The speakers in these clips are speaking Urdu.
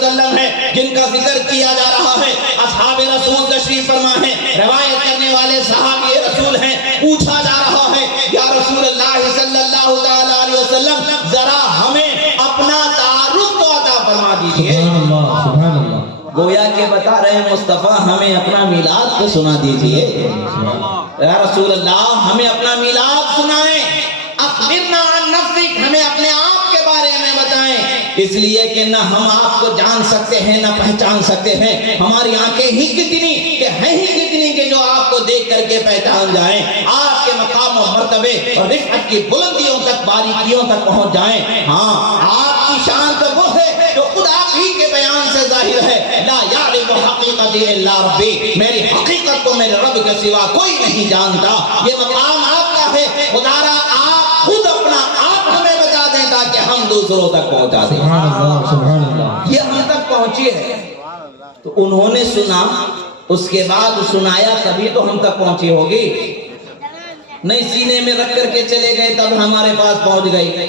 وسلم ہے جن کا ذکر کیا جا رہا ہے. اصحاب رسول تشریف فرما ہے, روایت کرنے والے صحابی رسول ہیں. پوچھا جا رہا ہے یا رسول اللہ صلی اللہ تعالی علیہ وسلم ذرا ہمیں اپنا تعارف تو عطا فرما دیجئے. سبحان اللہ. گویا کہ بتا رہے ہیں مصطفیٰ ہمیں اپنا میلاد کو سنا دیجئے. یا رسول اللہ ہمیں اپنا میلاد سنائیں. اخبرنا عن نفسک, ہمیں اپنے آپ کے بارے میں بتائیں. اس لیے کہ نہ ہم آپ کو جان سکتے ہیں نہ پہچان سکتے ہیں. ہماری آنکھیں ہی کتنی کہ ہیں ہی کتنی کہ جو آپ کو دیکھ کر کے پہچان جائیں, آپ کے مقام و مرتبے اور رفعت کی بلندیوں تک, باریکیوں تک پہنچ جائیں. ہاں آپ کی شان تو وہ ہے جو خود آپ ہی کے بیان سے ظاہر ہے. لا یعلم حقیقتی الا ربی, میری حقیقت کو میرے رب کے سوا کوئی نہیں جانتا. یہ مقام آپ کا ہے. خدا را آپ خود اپنا آپ ہمیں بتا دیں تاکہ ہم دوسروں تک پہنچا دیں. سبحان اللہ. سبحان اللہ. یہ ہم تک پہنچی ہے. تو انہوں نے سنا, اس کے بعد سنایا, تبھی تو ہم تک پہنچی ہوگی. نہیں سینے میں رکھ کر کے چلے گئے تب ہمارے پاس پہنچ گئی.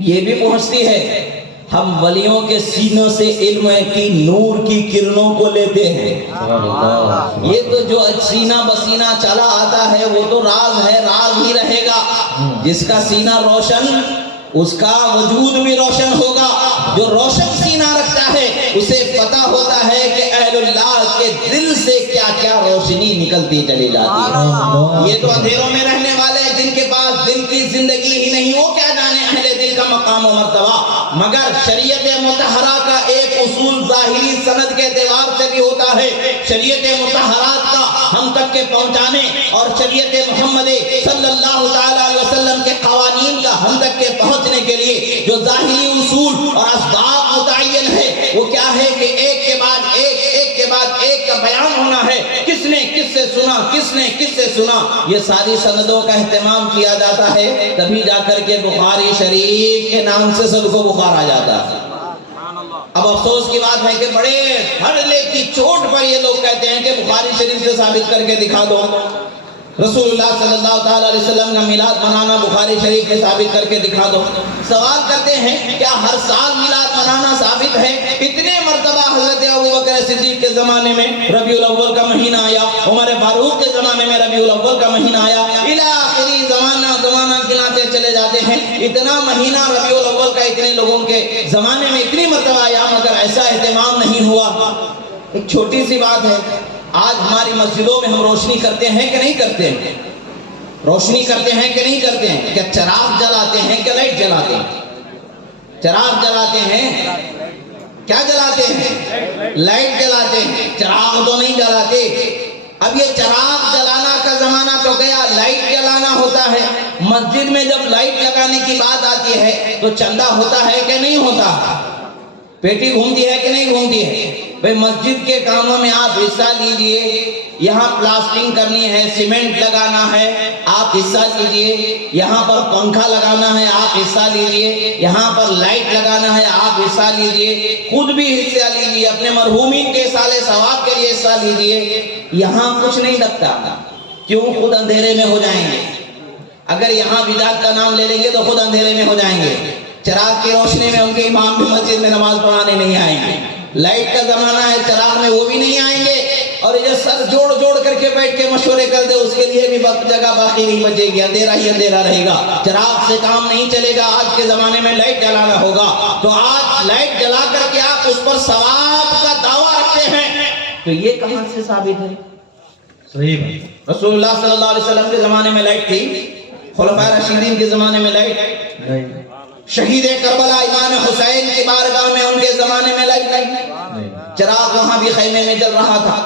یہ بھی پہنچتی ہے. ہم ولیوں کے سینوں سے علم کی نور کی کرنوں کو لیتے ہیں. یہ تو جو سینہ بسینہ چلا آتا ہے وہ تو راز ہے, راز ہی رہے گا. جس کا سینہ روشن اس کا وجود بھی روشن ہوگا. جو روشن سینہ رکھتا ہے اسے پتا ہوتا ہے کہ اہل اللہ کے دل سے کیا کیا روشنی نکلتی چلی جاتی ہے. یہ تو اندھیروں میں رہنے والے ہیں جن کے پاس دل کی زندگی ہی نہیں, وہ کیا جانے اہل دل کا مقام و مرتبہ. مگر شریعت مطہرہ کا ایک اصول ظاہری سند کے اعتبار سے بھی ہوتا ہے. شریعت مطہرات کا ہم تک کے پہنچانے اور شریعت محمد صلی اللہ تعالی علیہ وسلم کے قوانین کا ہم تک کے پہنچنے کے لیے جو ظاہری اصول اور اسباب متعین ہے وہ کیا ہے کہ ایک کے بعد ایک, ایک کے بعد ایک کا بیان ہونا ہے. کس نے کس سے سنا, کس نے کس سے سنا, یہ ساری سندوں کا اہتمام کیا جاتا ہے. تبھی جا کر کے بخاری شریف کے نام سے سب کو بخار آ جاتا ہے. اب افسوس کی بات ہے کہ بڑے ہڑلے کی چوٹ پر یہ لوگ کہتے ہیں کہ بخاری شریف سے ثابت کر کے دکھا دو. رسول اللہ صلی اللہ تعالی علیہ وسلم کا میلاد منانا بخاری شریف سے ثابت کر کے دکھا دو. سوال کرتے ہیں کیا ہر سال میلاد منانا ثابت ہے؟ اتنے مرتبہ حضرت ابوبکر صدیق کے زمانے میں ربیع الاول کا مہینہ آیا, عمر فاروق کے زمانے میں ربیع الاول کا مہینہ آیا, الی آخری زمانہ گناتے چلے جاتے ہیں. اتنا مہینہ ربیع الاول کا اتنے لوگوں کے زمانے میں اتنی مرتبہ آیا مگر ایسا اہتمام نہیں ہوا. ایک چھوٹی سی بات ہے, آج ہماری مسجدوں میں ہم روشنی کرتے ہیں کہ نہیں کرتے ہیں؟ روشنی کرتے ہیں کہ نہیں کرتے ہیں؟ کیا چراغ جلاتے ہیں کہ لائٹ جلاتے ہیں؟ چراغ جلاتے ہیں. کیا جلاتے ہیں؟ لائٹ جلاتے ہیں, چراغ تو نہیں جلاتے. اب یہ چراغ جلانا کا زمانہ تو گیا, لائٹ جلانا ہوتا ہے. مسجد میں جب لائٹ لگانے کی بات آتی ہے تو چندہ ہوتا ہے کہ نہیں ہوتا؟ پیٹی گھومتی ہے کہ نہیں گھومتی ہے؟ بھئی مسجد کے کاموں میں آپ حصہ لیجئے. یہاں پلاسٹنگ کرنی ہے, سیمنٹ لگانا ہے, آپ حصہ لیجئے. یہاں پر پنکھا لگانا ہے, آپ حصہ لیجئے. یہاں پر لائٹ لگانا ہے, آپ حصہ لیجئے. خود بھی حصہ لیجئے, اپنے مرحومین کے سالے ثواب کے لیے حصہ لیجئے. یہاں کچھ نہیں لگتا. کیوں؟ خود اندھیرے میں ہو جائیں گے. اگر یہاں بدعت کا نام لے لیں گے تو خود اندھیرے میں ہو جائیں گے. چراغ کی روشنی میں ان کے امام بھی مسجد میں نماز پڑھانے نہیں آئیں گے. لائٹ کا زمانہ ہے, چراغ میں وہ بھی نہیں آئیں گے. اور یہ سر جوڑ جوڑ کر کے بیٹھ کے مشورے کر دے, اس کے لیے بھی جگہ باقی نہیں بچے گی. اندھیرا ہی اندھیرا رہے گا. چراغ سے کام نہیں چلے گا. آج کے زمانے میں لائٹ جلانا ہوگا. تو آج لائٹ جلا کر کے آپ اس پر ثواب کا دعویٰ رکھتے ہیں, تو یہ کہاں سے ثابت ہے؟ صحیح بات. رسول اللہ صلی اللہ علیہ وسلم کے زمانے میں لائٹ تھی, خلفائے راشدین کے زمانے میں لائٹ, شہید کربلا امام حسین کی بارگاہ میں ان کے زمانے میں لائٹ نہیں. چراغ وہاں بھی خیمے میں جل رہا تھا,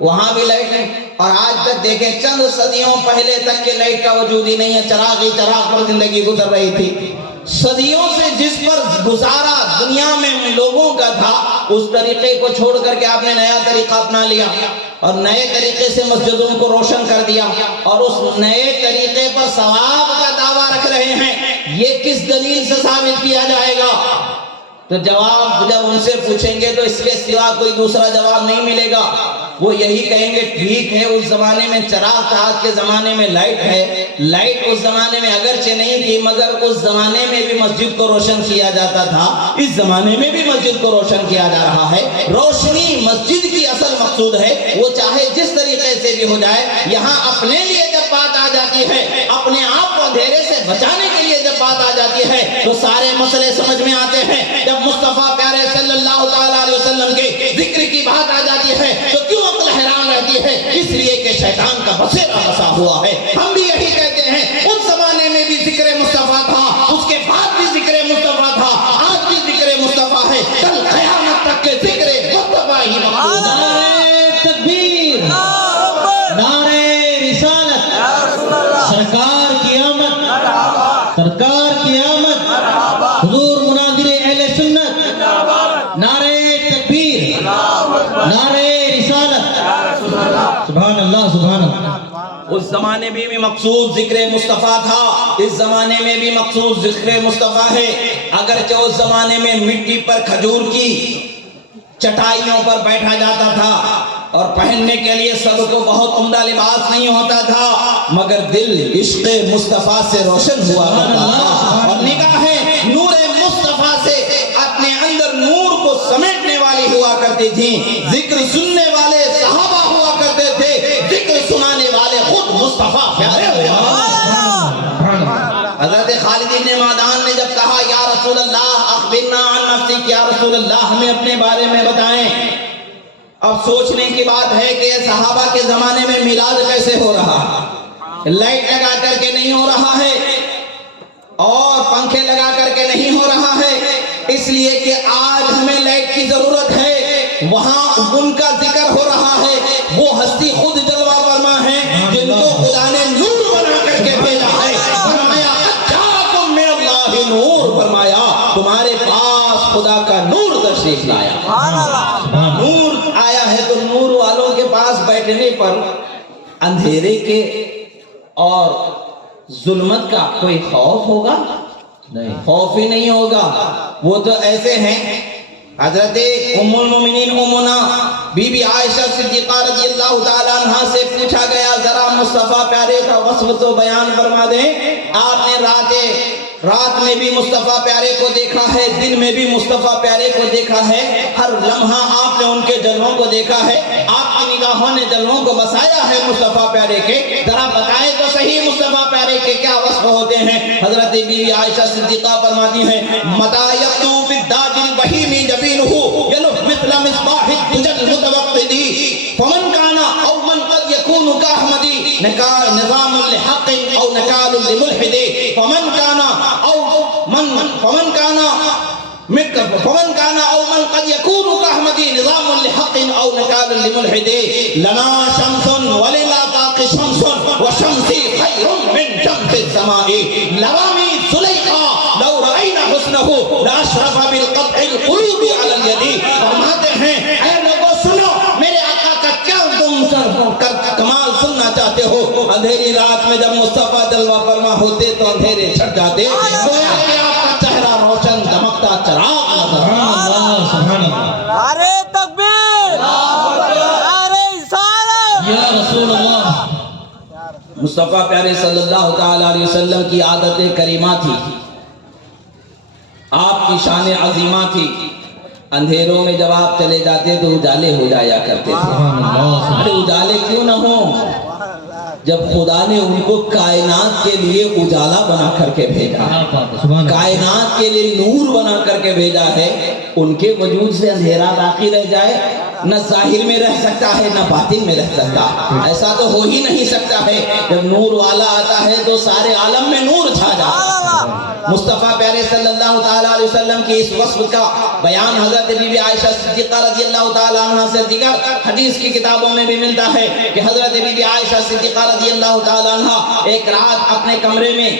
وہاں بھی لائٹ نہیں. اور آج تک دیکھیں چند صدیوں پہلے تک کے لائٹ کا وجود ہی نہیں ہے. چراغ ہی چراغ پر زندگی گزر رہی تھی. صدیوں سے جس پر گزارا دنیا میں لوگوں کا تھا, اس طریقے کو چھوڑ کر کے آپ نے نیا طریقہ اپنا لیا اور نئے طریقے سے مسجدوں کو روشن کر دیا, اور اس نئے طریقے پر ثواب کا دعویٰ رکھ رہے ہیں. یہ کس دلیل سے ثابت کیا جائے گا؟ تو جواب جب ان سے پوچھیں گے تو اس کے سوا کوئی دوسرا جواب نہیں ملے گا. وہ یہی کہیں گے ٹھیک ہے اس زمانے میں چراغ تھا، آج کے زمانے میں لائٹ ہے۔ لائٹ اس زمانے میں اگرچہ نہیں تھی مگر اس زمانے میں بھی مسجد کو روشن کیا جاتا تھا، اس زمانے میں بھی مسجد کو روشن کیا جا رہا ہے۔ روشنی مسجد کی اصل مقصود ہے، وہ چاہے جس طریقے سے بھی ہو جائے۔ یہاں اپنے لیے جب بات آ جاتی ہے، اپنے آپ کو اندھیرے سے بچانے کے لیے جب بات آ جاتی ہے تو سارے مسئلے سمجھ میں آتے ہیں۔ جب مصطفیٰ پیارے صلی اللہ تعالیٰ علیہ وسلم کے ذکر کی بات آ جاتی ہے تو کیوں عقل حیران رہتی ہے؟ اس لیے کہ شیطان کا بسیرا بسا ہوا ہے۔ ہم بھی یہی کہتے ہیں، اس زمانے میں بھی ذکر مصطفیٰ تھا، اس کے بعد بھی ذکر مصطفیٰ تھا، آج بھی ذکر مصطفیٰ ہے، کل قیامت تک کے ذکر مصطفیٰ ہی مقصود ہے۔ نعرہ تکبیر، نعرہ رسالت، سرکار کی آمد، سرکار کی آمد، حضور مناظر اہل سنت، نعرہ تکبیر، نعرہ رسالت، سبحان اللہ سبحان اللہ۔ اس زمانے میں بھی مقصود ذکر مصطفیٰ تھا، اس زمانے میں بھی مقصود ذکر مصطفیٰ ہے۔ اگرچہ اس زمانے میں مٹی پر کھجور کی چٹائیوں پر بیٹھا جاتا تھا اور پہننے کے لیے سب کو بہت عمدہ لباس نہیں ہوتا تھا، مگر دل عشق مصطفیٰ سے روشن ہوا کرتا تھا، اور نگاہیں نور مصطفیٰ سے اپنے اندر نور کو سمیٹنے والی ہوا کرتی تھیں۔ ذکر سننے والے صحابہ ہوا کرتے تھے، ذکر سنانے والے خود مصطفیٰ پیارے ہوا۔ حضرت خالد بن معدان نے جب کہا یا رسول اللہ اخبرنا عن نفسک، یا رسول اللہ ہمیں اپنے بارے میں بتائیں۔ اب سوچنے کی بات ہے کہ صحابہ کے زمانے میں میلاد کیسے ہو رہا ہے؟ لائٹ لگا کر کے نہیں ہو رہا ہے اور پنکھے لگا کر کے نہیں ہو رہا ہے، اس لیے کہ آج ہمیں لائٹ کی ضرورت ہے۔ وہاں ان کا ذکر ہو رہا ہے، وہ ہستی خود جلوہ فرما ہے جن کو خدا نے نور بنا کر کے بھیجا ہے۔ فرمایا جاءکم من اللہ نور، فرمایا تمہارے پاس خدا کا نور تشریف لایا۔ نور آیا ہے تو نور والوں کے پاس بیٹھنے پر اندھیرے کے اور ظلمت کا کوئی خوف ہوگا؟ نہیں، خوف ہی نہیں ہوگا۔ وہ تو ایسے ہیں، حضرت ام المومنین امنا بی بی عائشہ صدیقہ رضی اللہ تعالیٰ عنہ سے پوچھا گیا ذرا مصطفیٰ پیارے کا وصف تو بیان فرما دیں۔ آپ نے رات میں بھی مصطفیٰ پیارے کو دیکھا ہے، دن میں بھی مصطفیٰ پیارے کو دیکھا ہے، ہر لمحہ آپ نے ان کے جلووں کو دیکھا ہے، آپ کی نگاہوں نے جلووں کو بسایا ہے مصطفیٰ پیارے کے۔ ذرا بتائیں تو صحیح مصطفیٰ پیارے کے کیا وصف ہوتے ہیں؟ حضرت بی بی عائشہ صدیقہ فرماتی ہیں مَتَا يَبْدُو بِالدَّاجِ الْبَهِيمِ جَبِينُهُ يَلُحْ مِثْلَ مِصْبَاحِ الدُّجَى الْمُتَوَقِّدِ فَمَنْ كَانَ أَوْ مَنْ قَدْ يَكُونُ كَأَحْمَدِ نِظَامٌ لِحَقٍ أَوْ نَكَالٌ لِمُلْحِدٍ فَمَنْ كَانَ أو من قد يكون كأحمد نظام لحق أو نكال لملحد لنا شمس وللآفاق شمس وشمسي خير من شمس السماء لوامي زليخا لو رأينا حسنه لأشرف بالقطع القلوب على اليد۔ فرماتے ہیں اے لوگوں سنو، میرے آقا کا کیا تم کمال سننا چاہتے ہو؟ اندھیری رات میں جب مصطفیٰ جلوہ فرما ہوتے تو اندھیرے چھٹ جاتے، گویا کہ آپ کا چہرہ روشن دمکتا چراغ نظر۔ سبحان اللہ سبحان اللہ۔ نعرہ تکبیر، نعرہ رسالت، یا رسول اللہ۔ مصطفیٰ پیارے صلی اللہ تعالیٰ علیہ وسلم کی عادت کریمہ تھی، آپ کی شان عظیمہ تھی، اندھیروں میں جب آپ چلے جاتے تو اجالے ہو جایا کرتے تھے۔ سبحان اللہ۔ ارے اجالے کیوں نہ ہوں جب خدا نے ان کو کائنات کے لیے اجالا بنا کر کے بھیجا ہے، سبحان اللہ۔ کائنات کے لیے نور بنا کر کے بھیجا ہے، ان کے وجود سے اندھیرا باقی رہ جائے؟ نہ ظاہر میں رہ سکتا ہے نہ باطن میں رہ سکتا ہے، ایسا تو ہو ہی نہیں سکتا ہے۔ جب نور والا آتا ہے تو سارے عالم میں نور چھا جاتا ہے۔ مصطفیٰ پیارے صلی اللہ تعالیٰ علیہ وسلم کی اس وصف کا بیان حضرت بی بی عائشہ صدیقہ رضی اللہ تعالیٰ عنہ سے دیگر حدیث کی کتابوں میں بھی ملتا ہے کہ حضرت بی بی عائشہ صدیقہ رضی اللہ تعالیٰ عنہ ایک رات اپنے کمرے میں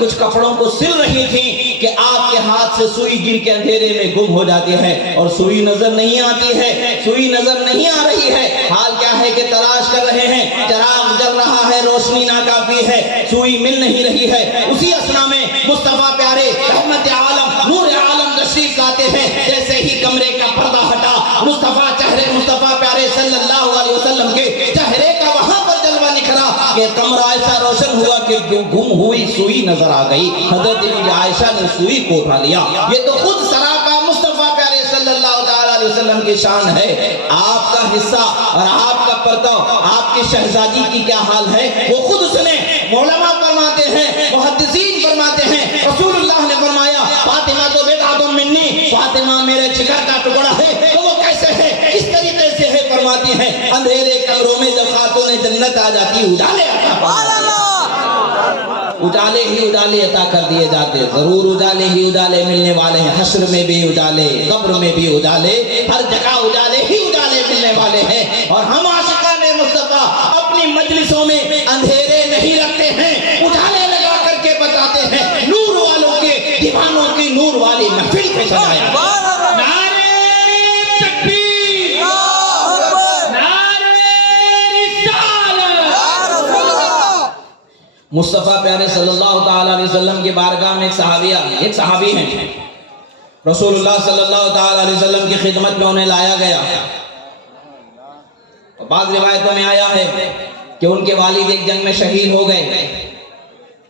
کچھ کپڑوں کو سل رہی تھیں کہ آپ کے ہاتھ سے سوئی گر کے اندھیرے میں گم ہو جاتی ہے اور سوئی نظر نہیں آتی ہے، سوئی نظر نہیں آ رہی ہے۔ حال کیا ہے کہ تلاش کر رہے ہیں، چراغ جل رہا ہے، روشنی ناکافی ہے، سوئی مل نہیں رہی ہے۔ اسی اثنا میں مصطفیٰ پیارے رحمت عالم نور عالم تشریف لاتے ہیں۔ جیسے ہی کمرے کا پردہ ہٹا، مصطفیٰ چہرے مصطفیٰ پیارے صلی اللہ علیہ وسلم کے چہرے کا وہاں پر جلوہ نکھرا کہ کمرہ ایسا روشن ہوا کہ گم ہوئی سوئی نظر آ گئی. حضرت بی عائشہ نے سوئی کو اٹھا لیا. یہ تو خود سراپا مصطفیٰ پیارے صلی اللہ تعالیٰ علیہ وسلم کی شان ہے. آپ کا حصہ اور آپ کا پرتو، آپ کی شہزادی کی کیا حال ہے وہ خود سنیں. علماء فرماتے ہیں، محدثین فرماتے ہیں، رسول اللہ نے فرمایا فاطمہ تو بیٹا تم منی، فاطمہ میرے جگر کا ٹکڑا ہے. تو وہ کیسے ہے، کس طریقے سے ہے؟ فرماتی ہیں اندھیرے کمروں میں جب خاتون جنت آ جاتی اجالے اجالے ہی اجالے عطا کر دیے جاتے. ضرور اجالے ہی اجالے ملنے والے ہیں. حشر میں بھی اجالے، قبر میں بھی اجالے، ہر جگہ اجالے ہی اجالے ملنے والے ہیں. اور ہم عاشقان مصطفیٰ اپنی مجلسوں میں اندھیرے نہیں رکھتے ہیں، اجالے لگا کر کے بتاتے ہیں. نور والوں کے دیوانوں کی نور والی محفل پہ سجایا. مصطفیٰ پیارے صلی اللہ تعالیٰ علیہ وسلم کی بارگاہ میں ایک صحابی ہیں. رسول اللہ صلی اللہ تعالیٰ علیہ وسلم کی خدمت میں انہیں لایا گیا. بعض روایتوں میں آیا ہے کہ ان کے والد ایک جنگ میں شہید ہو گئے.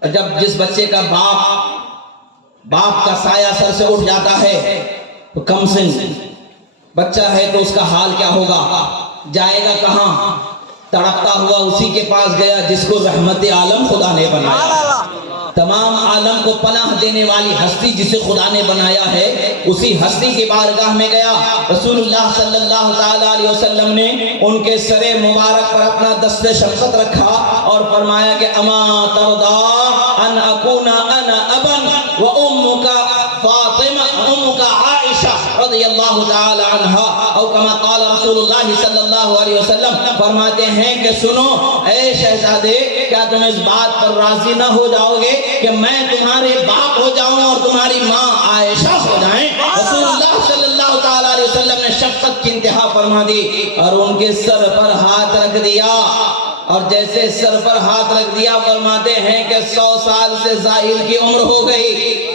اور جب جس بچے کا باپ کا سایہ سر سے اٹھ جاتا ہے تو کم سن بچہ ہے تو اس کا حال کیا ہوگا، جائے گا کہاں؟ تڑپتا ہوا اسی کے پاس گیا جس کو رحمت عالم خدا نے بنایا. تمام عالم کو پناہ دینے والی ہستی جسے خدا نے بنایا ہے، اسی ہستی کی بارگاہ میں گیا. رسول اللہ صلی اللہ تعالیٰ علیہ وسلم نے ان کے سر مبارک پر اپنا دست شفقت رکھا اور فرمایا کہ اما ترضا ان اکون انا ابن و امک فاطمہ امک عائشہ رضی اللہ تعالی عنہا او کما قال رسول اللہ صلی اللہ علیہ وسلم. فرماتے ہیں کہ سنو اے شہزادے، کیا تم اس بات پر راضی نہ ہو جاؤ گے کہ میں تمہارے باپ ہو جاؤں اور تمہاری ماں عائشہ ہو جائیں؟ رسول اللہ صلی اللہ تعالیٰ علیہ وسلم نے شفقت کی انتہا فرما دی اور ان کے سر پر ہاتھ رکھ دیا. اور جیسے سر پر ہاتھ رکھ دیا فرماتے ہیں کہ 100 سال سے زائد کی عمر ہو گئی.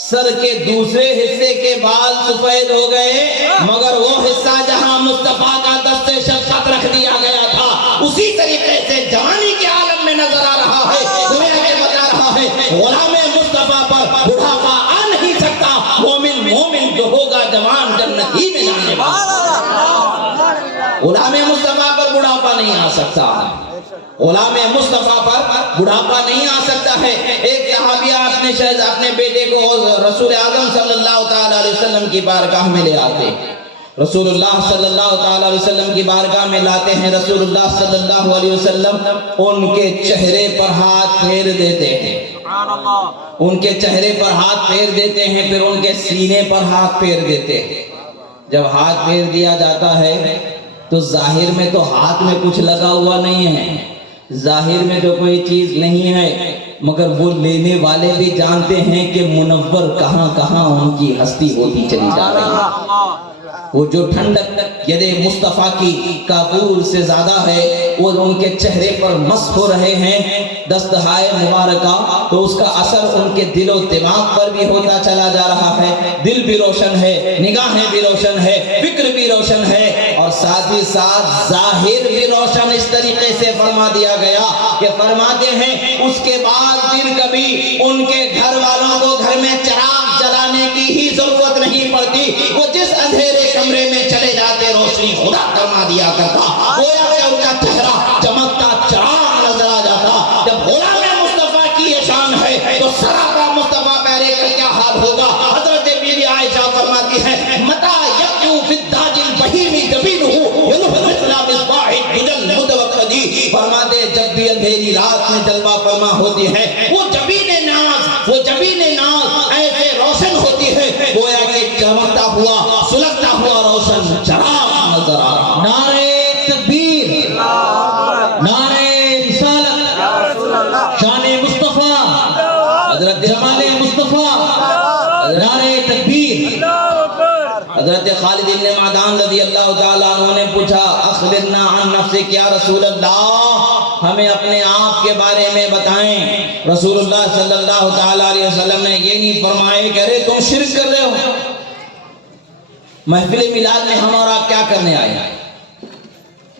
سر کے دوسرے حصے کے بال سفید ہو گئے، مگر وہ حصہ جہاں مصطفیٰ کا دست شفقت رکھ دیا گیا تھا اسی طریقے سے جوانی کے عالم میں نظر آ رہا ہے. دنیا کے بتا رہا ہے غلام مصطفیٰ پر بڑھاپا آ نہیں سکتا. مومن جو ہوگا جوان جنت ہی میں جانے والا. غلام مصطفیٰ پر بڑھاپا نہیں آ سکتا، غلام مصطفیٰ پر بڑھاپا نہیں آ سکتا ہے. ایک صحابیہ اپنے بیٹے کو رسول اعظم صلی اللہ تعالیٰ علیہ وسلم کی بارگاہ میں لے آتے. رسول اللہ صلی اللہ تعالیٰ علیہ وسلم کی بارگاہ میں لاتے ہیں. رسول اللہ صلی اللہ علیہ وسلم ان کے چہرے پر ہاتھ پھیر دیتے ہیں، ان کے چہرے پر ہاتھ پھیر دیتے ہیں، پھر ان کے سینے پر ہاتھ پھیر دیتے ہیں. جب ہاتھ پھیر دیا جاتا ہے تو ظاہر میں تو ہاتھ میں کچھ لگا ہوا نہیں ہے، ظاہر میں تو کوئی چیز نہیں ہے، مگر وہ لینے والے بھی جانتے ہیں کہ منور کہاں کہاں ان کی ہستی ہوتی چلی جا رہی ہے. وہ جو ٹھنڈک ید مصطفیٰ کی کافور سے زیادہ ہے وہ ان کے چہرے پر مس ہو رہے ہیں دستہائے مبارکہ، تو اس کا اثر ان کے دل و دماغ پر بھی ہوتا چلا جا رہا ہے. دل بھی روشن ہے، نگاہیں بھی روشن ہے، فکر بھی روشن ہے، اور ساتھ ہی ساتھ ظاہر بھی روشن. اس طریقے سے فرما دیا گیا کہ فرماتے ہیں اس کے بعد پھر کبھی ان کے گھر والوں کو گھر میں چراغ جلانے کی ہی ضرورت نہیں پڑتی. وہ جس اندھیرے کمرے میں چلے جاتے روشنی خدا فرما دیا کرتا. گویا کہ ان کا چہرہ چمکتا چراغ نظر آ جاتا. جب غلام مصطفیٰ کی یہ شان ہے تو سراپا مصطفیٰ پیارے کا کیا حال ہوگا. حضرت بی بی عائشہ فرماتی ہے متا یقیو فی الداج البہیمی جبینہ ینہر مثل مصباح الدجل متوقدی. فرماتے جب بھی اندھیری رات میں جلوہ فرما ہوتی ہے وہ جبین ناز ایسے روشن ہوتی ہے گویا کہ چمکتا ہوا سلگتا ہوا روشن چراغ نظر آ رہا. نعرہ تکبیر، نعرہ رسالت، شان مصطفیٰ، حضرت جمال مصطفیٰ، نعرہ تکبیر. حضرت خالد بن معدان رضی اللہ تعالیٰ عنہ نے پوچھا اخبرنا عن نفسک یا رسول اللہ، ہمیں اپنے آپ کے بارے میں بتائیں. رسول اللہ صلی اللہ تعالیٰ علیہ وسلم نے یہ نہیں فرمائے کہ ارے تم شرک کر رہے ہو، محفل میلاد میں ہم اور آپ کیا کرنے آئے ہیں؟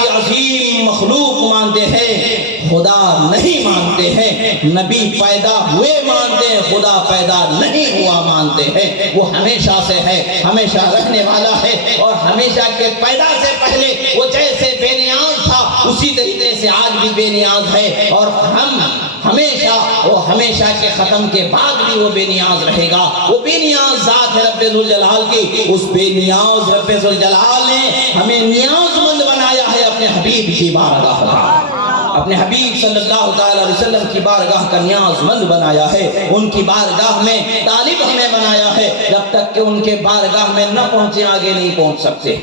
کی عظیم مخلوق مانتے ہیں، خدا نہیں مانتے ہیں، نبی پیدا ہوئے مانتے ہیں، خدا پیدا نہیں ہوا مانتے ہیں۔ وہ ہمیشہ سے ہے، ہمیشہ رہنے والا ہے، اور ہمیشہ کے پیدا سے پہلے وہ جیسے بے نیاز تھا اسی طریقے سے آج بھی بے نیاز ہے، اور ہم ہمیشہ وہ ہمیشہ کے ختم کے بعد بھی وہ بے نیاز رہے گا۔ وہ بے نیاز ذات ہے رب ذوالجلال کی، اس بے نیاز رب ذوالجلال نے ہمیں نیاز مند بنایا ہے اپنے حبیب کی بارگاہ کا، اپنے حبیب صلی اللہ تعالی علیہ وسلم کی بارگاہ کا نیاز مند بنایا ہے، ان کی بارگاہ میں طالب ہمیں بنایا ہے۔ جب تک کہ ان کے بارگاہ میں نہ پہنچے آگے نہیں پہنچ سکتے،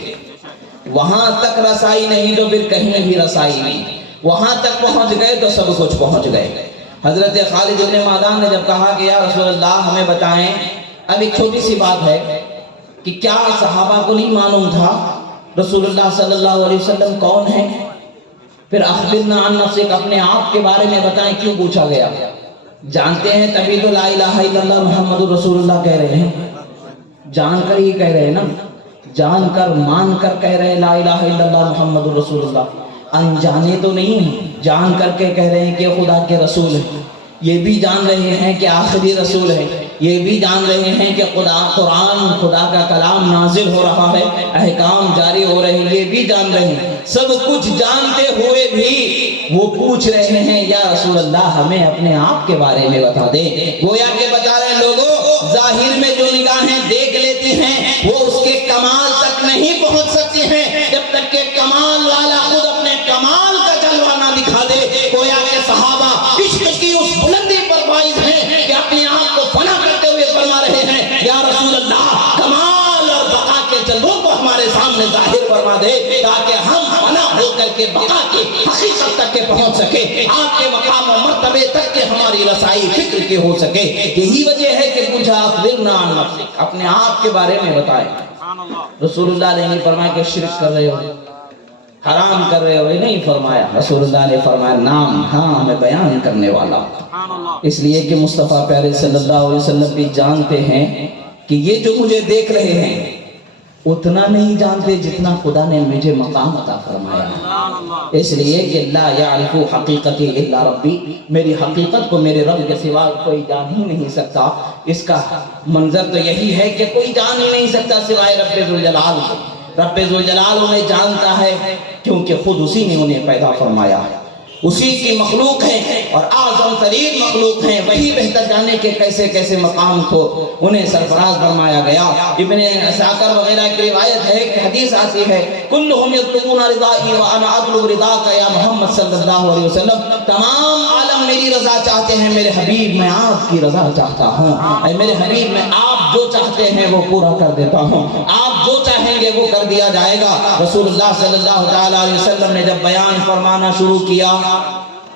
وہاں تک رسائی نہیں تو پھر کہیں بھی رسائی نہیں، وہاں تک پہنچ گئے تو سب کچھ پہنچ گئے۔ حضرت خالد بن معدان نے جب کہا کہ یا رسول اللہ ہمیں بتائیں، اب ایک چھوٹی سی بات ہے کہ کیا صحابہ کو نہیں معلوم تھا رسول اللہ صلی اللہ علیہ وسلم کون ہے؟ پھر اخبرنا عن نفسک، اپنے آپ کے بارے میں بتائیں، کیوں پوچھا گیا؟ جانتے ہیں تبھی تو لا الہ الا اللہ محمد رسول اللہ کہہ رہے ہیں، جان کر ہی کہہ رہے ہیں نا، جان کر مان کر کہہ رہے ہیں لا الہ الا اللہ محمد رسول اللہ، انجانے تو نہیں، جان کر کے کہہ رہے ہیں کہ خدا کے رسول ہیں، یہ بھی جان رہے ہیں کہ آخری رسول ہے، یہ بھی جان رہے ہیں کہ قرآن خدا کا کلام نازل ہو رہا ہے، احکام جاری ہو رہے ہیں، یہ بھی جان رہے ہیں۔ سب کچھ جانتے ہوئے بھی وہ پوچھ رہے ہیں یا رسول اللہ ہمیں اپنے آپ کے بارے میں بتا دیں۔ گویا کہ بتا رہے ہیں لوگوں، ظاہر میں جو نگاہیں دیکھ لیتی ہیں وہ اس کے کمال تک نہیں پہنچ سکتی ہیں جب تک کہ کمال والا خود اپنے کمال کا جلوہ نہ دکھا دے۔ گویا کہ صحابہ عشق کی اس بلندی پر فائز ہیں کہ اپنے آپ کو فنا کرتے ہوئے فرما رہے ہیں یا رسول اللہ کمال اور بقا کے جلووں کو ہمارے سامنے ظاہر فرما دے تاکہ ہم فنا ہو کر کے بقا کی حقیقت تک کے پہنچ سکے، آپ کے مقام و مرتبے تک کے ہماری رسائی فکر کی ہو سکے۔ یہی وجہ ہے کہ پوچھا اخبرنا عن نفسک، اپنے آپ کے بارے میں بتائیں۔ رسول اللہ نے نہیں فرمایا کہ شرک کر رہے ہو، حرام کر رہے ہو، نہیں فرمایا۔ رسول اللہ نے فرمایا نام ہاں میں بیان کرنے والا، اس لیے کہ مصطفیٰ پیارے صلی اللہ علیہ وسلم بھی جانتے ہیں کہ یہ جو مجھے دیکھ رہے ہیں اتنا نہیں جانتے جتنا خدا نے مجھے مقام عطا فرمایا، اس لیے کہ لا یعرف حقیقتی الا ربی، میری حقیقت کو میرے رب کے سوا کوئی جان ہی نہیں سکتا۔ اس کا منظر تو یہی ہے کہ کوئی جان ہی نہیں سکتا سوائے رب ذوالجلال کو۔ رب ذوالجلال انہیں جانتا ہے کیونکہ خود اسی نے انہیں پیدا فرمایا ہے، اسی کی مخلوق ہیں اور اعظم ترین مخلوق ہیں، وہی بہتر جانے کے کیسے کیسے مقام کو انہیں سرفراز فرمایا گیا۔ ابن عساکر وغیرہ کی روایت ہے کہ حدیث آتی ہے کلہم یطلبون رضائی وانا اطلب رضاک یا محمد صلی اللہ علیہ وسلم، تمام عالم میری رضا چاہتے ہیں میرے حبیب، میں آپ کی رضا چاہتا ہوں، اے میرے حبیب میں آپ جو چاہتے ہیں وہ پورا کر دیتا ہوں، آپ جو چاہیں گے وہ کر دیا جائے گا۔ رسول اللہ صلی اللہ تعالیٰ علیہ وسلم نے جب بیان فرمانا شروع کیا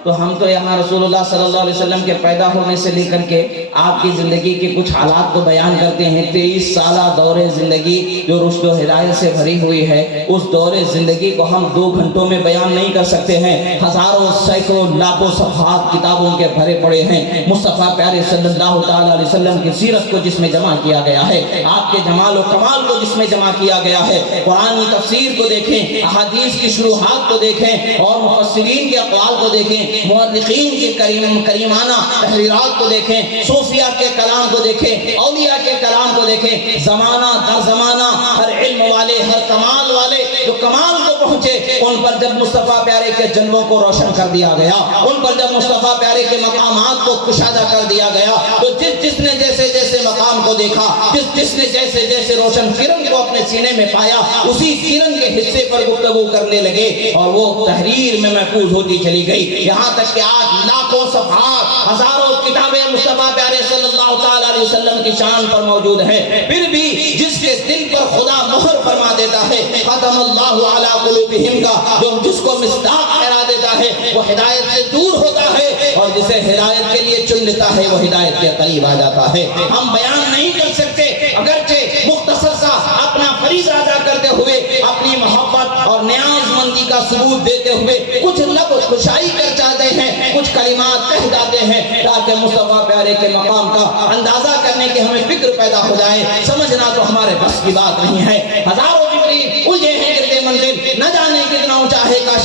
تو ہم تو یہاں رسول اللہ صلی اللہ علیہ وسلم کے پیدا ہونے سے لے کر کے آپ کی زندگی کے کچھ حالات کو بیان کرتے ہیں۔ 23 سالہ دور زندگی جو رشد و ہدایت سے بھری ہوئی ہے، اس دور زندگی کو ہم 2 گھنٹوں میں بیان نہیں کر سکتے ہیں، ہزاروں سینکڑوں لاکھوں صفحات کتابوں کے بھرے پڑے ہیں۔ مصطفیٰ پیارے صلی اللہ تعالیٰ علیہ وسلم کی سیرت کو جس میں جمع کیا گیا ہے، آپ کے جمال و کمال کو جس میں جمع کیا گیا ہے، قرآن کی تفسیر کو دیکھیں، احادیث کی شروحات کو دیکھیں اور مفسرین کے اقوال کو دیکھیں، مورخین کے کریمانہ تحریرات کو دیکھیں، صوفیہ کے کلام کو دیکھیں، اولیاء کے کلام کو دیکھیں، زمانہ در زمانہ ہر علم والے ہر کمال والے جو کمال کو پہنچے ان پر جب مصطفیٰ پیارے کے جلووں کو روشن کر دیا گیا، ان پر جب مصطفیٰ پیارے کے مقامات کو کشادہ کر دیا گیا، تو جس نے جیسے جیسے مقام کو دیکھا، جس نے جیسے جیسے روشن کرن کو اپنے سینے میں پایا، اسی کرن کے حصے پر گفتگو کرنے لگے اور وہ تحریر میں محفوظ ہوتی چلی گئی، یہاں تک کہ آج لاکھوں صفحات ہزاروں کتابیں مصطفیٰ پیارے صلی اللہ تعالیٰ علیہ وسلم کی شان پر موجود ہیں، پھر بھی جس کے دل پر خدا مہر فرما دیتا ہے ختم اللہ علی قلوبہم کا، جو جس کو مصداق ٹھہرا دیتا ہے وہ ہدایت سے دور ہوتا ہے، اور جسے ہدایت کے لیے چن لیتا ہے وہ ہدایت کے قریب آ جاتا ہے۔ ہم بیان نہیں کر سکتے، اگرچہ مختصر سا اپنا فریضہ ادا کرتے ہوئے اپنی محبت اور نیاز مندی کا ثبوت دیتے ہوئے کچھ لفظ خوشائی کر جاتے ہیں، کچھ کلمات کہہ جاتے ہیں تاکہ مصطفیٰ پیارے کے مقام کا اندازہ کرنے کی ہمیں فکر پیدا ہو جائے۔ سمجھنا تو ہمارے بس کی بات نہیں ہے، ہزاروں جبریل الجھے ہیں گرد منزل، نہ جانے کتنا اونچا ہے کا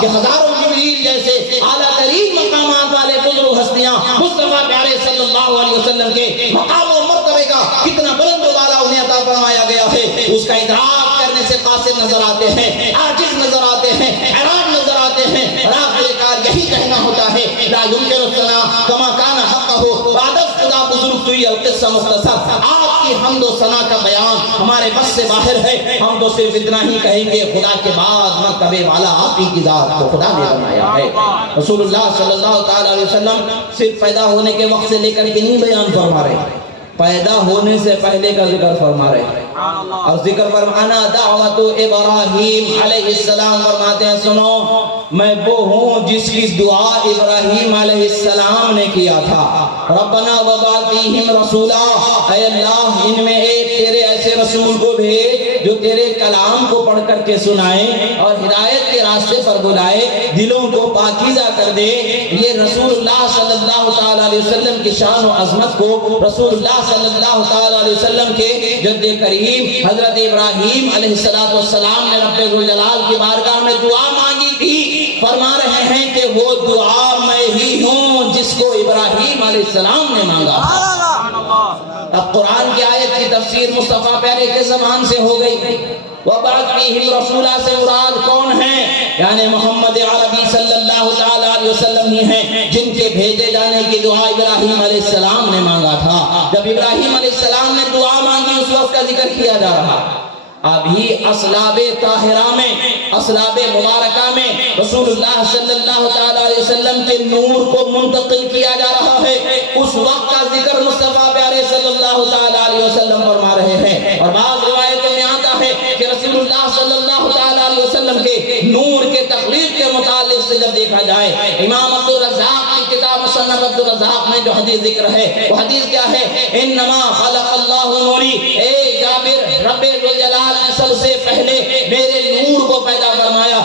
کہ ہزاروں جبریل جیسے اعلیٰ ترین مقامات والے بزرگ ہستیاں مصطفیٰ پیارے صلی اللہ علیہ وسلم کے مقام و مرتبے کا کتنا بلند و بالا انہیں عطا فرمایا گیا ہے، اس کا ادراک کرنے سے قاصر نظر آتے ہیں، عاجز نظر آتے ہیں، حیران نظر آتے ہیں۔ اور آخرکار یہی کہنا ہوتا ہے لا يمكن الثناء كما كان حقه بعد خدا بزرگ توی القصہ مختصر۔ آپ کی حمد و ثنا کا بیان ہمارے بس سے باہر ہے، ہم تو صرف اتنا ہی کہیں گے خدا کے بعد مرتبے والا آپ ہی کی ذات کو خدا نے بنایا ہے۔ رسول اللہ صلی اللہ تعالی علیہ وسلم صرف پیدا ہونے کے وقت سے لے کر کے نہیں بیان فرما رہے، پیدا ہونے سے پہلے کا ذکر فرما رہے ہیں۔ اور ذکر فرمانا دعوت ابراہیم علیہ السلام فرماتے ہیں سنو میں وہ ہوں جس کی دعا ابراہیم علیہ السلام نے کیا تھا، ربنا وبعث فیہم رسولا، اے اللہ ان میں ایک تیرے ایسے رسول کو بھیج جو تیرے کلام کو پڑھ کر کے سنائے اور ہدایت کے راستے پر بلائے، دلوں کو پاکیزہ کر دے۔ یہ رسول اللہ صلی اللہ تعالی علیہ وسلم کی شان و عظمت کو رسول اللہ صلی اللہ تعالی علیہ وسلم کے جد کریم حضرت ابراہیم علیہ السلام نے رب ذوالجلال کی بارگاہ میں دعا مانگی تھی، فرما رہے ہیں کہ وہ دعا میں ہی ہوں جس کو ابراہیم علیہ السلام نے مانگا۔ اب قرآن کی آیت کی تفسیر مصطفیٰ پیارے کے زمان سے ہو گئی۔ وَبَعَثْ فِيهِمْ رَسُولًا سے مراد کون ہیں؟ یعنی محمد عربی صلی اللہ تعالی علیہ وسلم ہی ہیں جن کے بھیجے جانے کی دعا ابراہیم علیہ السلام نے مانگا تھا۔ جب ابراہیم علیہ السلام نے دعا مانگی اس وقت کا ذکر کیا جا رہا۔ ابھی اسلاب طاہرہ میں، اسلاب مبارکہ میں رسول اللہ صلی اللہ تعالی علیہ وسلم کے نور کو منتقل کیا جا رہا ہے، اس وقت کا ذکر مصطفیٰ پیارے صلی اللہ تعالی علیہ وسلم فرما رہے ہیں۔ اور بعض روایتوں میں آتا ہے کہ رسول اللہ صلی اللہ تعالی علیہ وسلم کے نور کے تخلیق کے متعلق سے جب دیکھا جائے، امام عبدالرزاق کی کتاب مصنف عبدالرزاق میں جو حدیث ذکر ہے وہ حدیث کیا ہے؟ انما خلق اللہ نوری، اے جابر رب ذوالجلال نے سب سے پہلے میرے نور کو پیدا فرمایا۔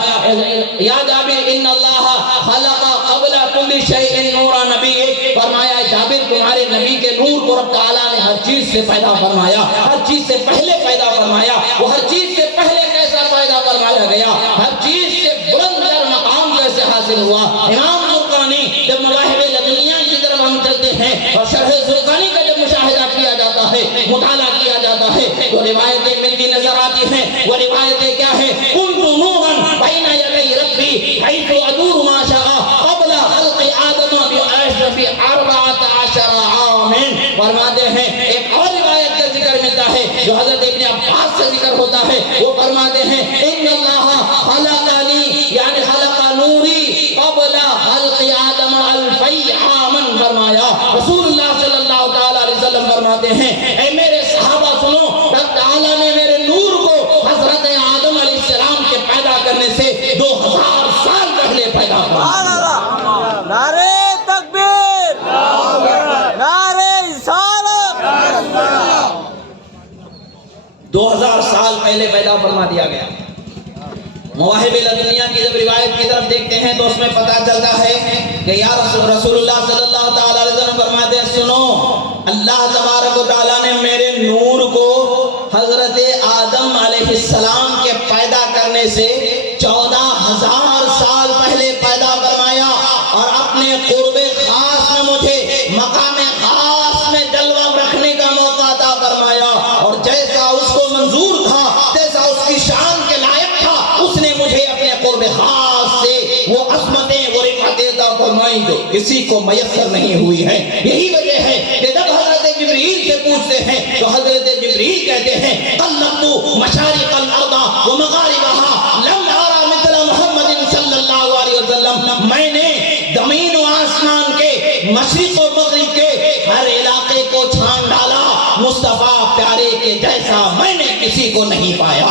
یا جابر ان اللہ خلق قبل کل شیء نور نبی، فرمایا جابر تمہارے نبی کے نور کو رب تعالیٰ نے ہر چیز سے پیدا فرمایا، ہر چیز سے پہلے پیدا فرمایا۔ وہ ہر چیز سے پہلے کیسا پیدا فرمایا گیا، ہر چیز سے بلند تر مقام کیسے حاصل ہوا؟ امام زرقانی جب مواہب لدنیہ کی طرف ہم چلتے ہیں اور شرح زرقانی کا جب مشاہدہ کیا جاتا ہے، مطالعہ کیا جاتا ہے تو روایتیں ملتی نظر آتی ہیں۔ وہ روایتیں کیا ہیں؟ کنت نورا بین یدی ربی حیث ادور ما شاء قبل خلق آدم باشرف 14 عام۔ فرماتے ہیں ایک اور روایت کا ذکر ملتا ہے جو حضرت ابن عباس سے ذکر ہوتا ہے، وہ فرماتے ہیں ان اللہ خلقنی یعنی خلق نوری قبل خلق آدم 1000 عاما، فرمایا رسول اللہ صلی اللہ تعالی علیہ وسلم فرماتے ہیں اے میرے صحابہ سنو، رب تعالیٰ نے میرے نور کو حضرت آدم علیہ السلام کے پیدا کرنے سے 2000 سال پہلے پیدا فرمایا۔ نعرہ تکبیر، نعرہ رسالت، 2000 سال پہلے پیدا فرما دیا گیا۔ مواہب لدنیہ کی جب روایت کی طرف دیکھتے ہیں تو اس میں پتہ چلتا ہے کہ یا رسول اللہ صلی اللہ تعالی علیہ وسلم فرماتے ہیں سنو، اللہ تبارک و تعالیٰ نے میرے نور کو حضرت آدم علیہ السلام کے پیدا کرنے سے 14000 سال پہلے پیدا فرمایا اور اپنے قرب خاص میں مجھے مقام خاص میں جلوہ رکھنے کا موقع عطا فرمایا، اور جیسا اس کو منظور تھا، جیسا اس کی شان کے لائق تھا، اس نے مجھے اپنے قرب خاص سے وہ عظمتیں وہ رفعتیں عطا فرمائی جو کسی کو میسر نہیں ہوئی ہے۔ یہی وجہ ہے کہ جب حضرت جبریل سے پوچھتے ہیں تو حضرت جبریل کہتے ہیں قلبت مشارق الارض ومغاربها لم ارى مثل محمد صلی اللہ علیہ وسلم، میں نے زمین و آسمان کے مشرق و مغرب کے ہر علاقے کو چھان ڈالا، مصطفیٰ پیارے کے جیسا میں نے کسی کو نہیں پایا۔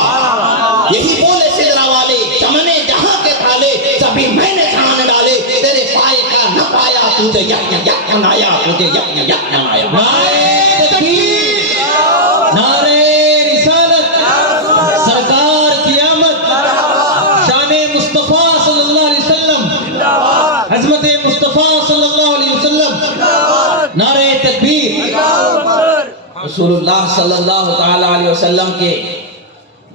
یہی بولے سدرا والے چمنے جہاں کے تھالے سبھی میں نے چھان ڈالے، تیرے پائے کا نہ پایا، تجھے یقین آیا، تجھے یقین آیا۔ نعرہ تکبیر، نعرہ رسالت، سرکار کی آمد، شان مصطفیٰ صلی اللہ علیہ وسلم، عظمت مصطفیٰ صلی اللہ علیہ وسلم، نعرہ تکبیر۔ رسول اللہ صلی اللہ تعالی علیہ وسلم کے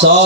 100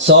100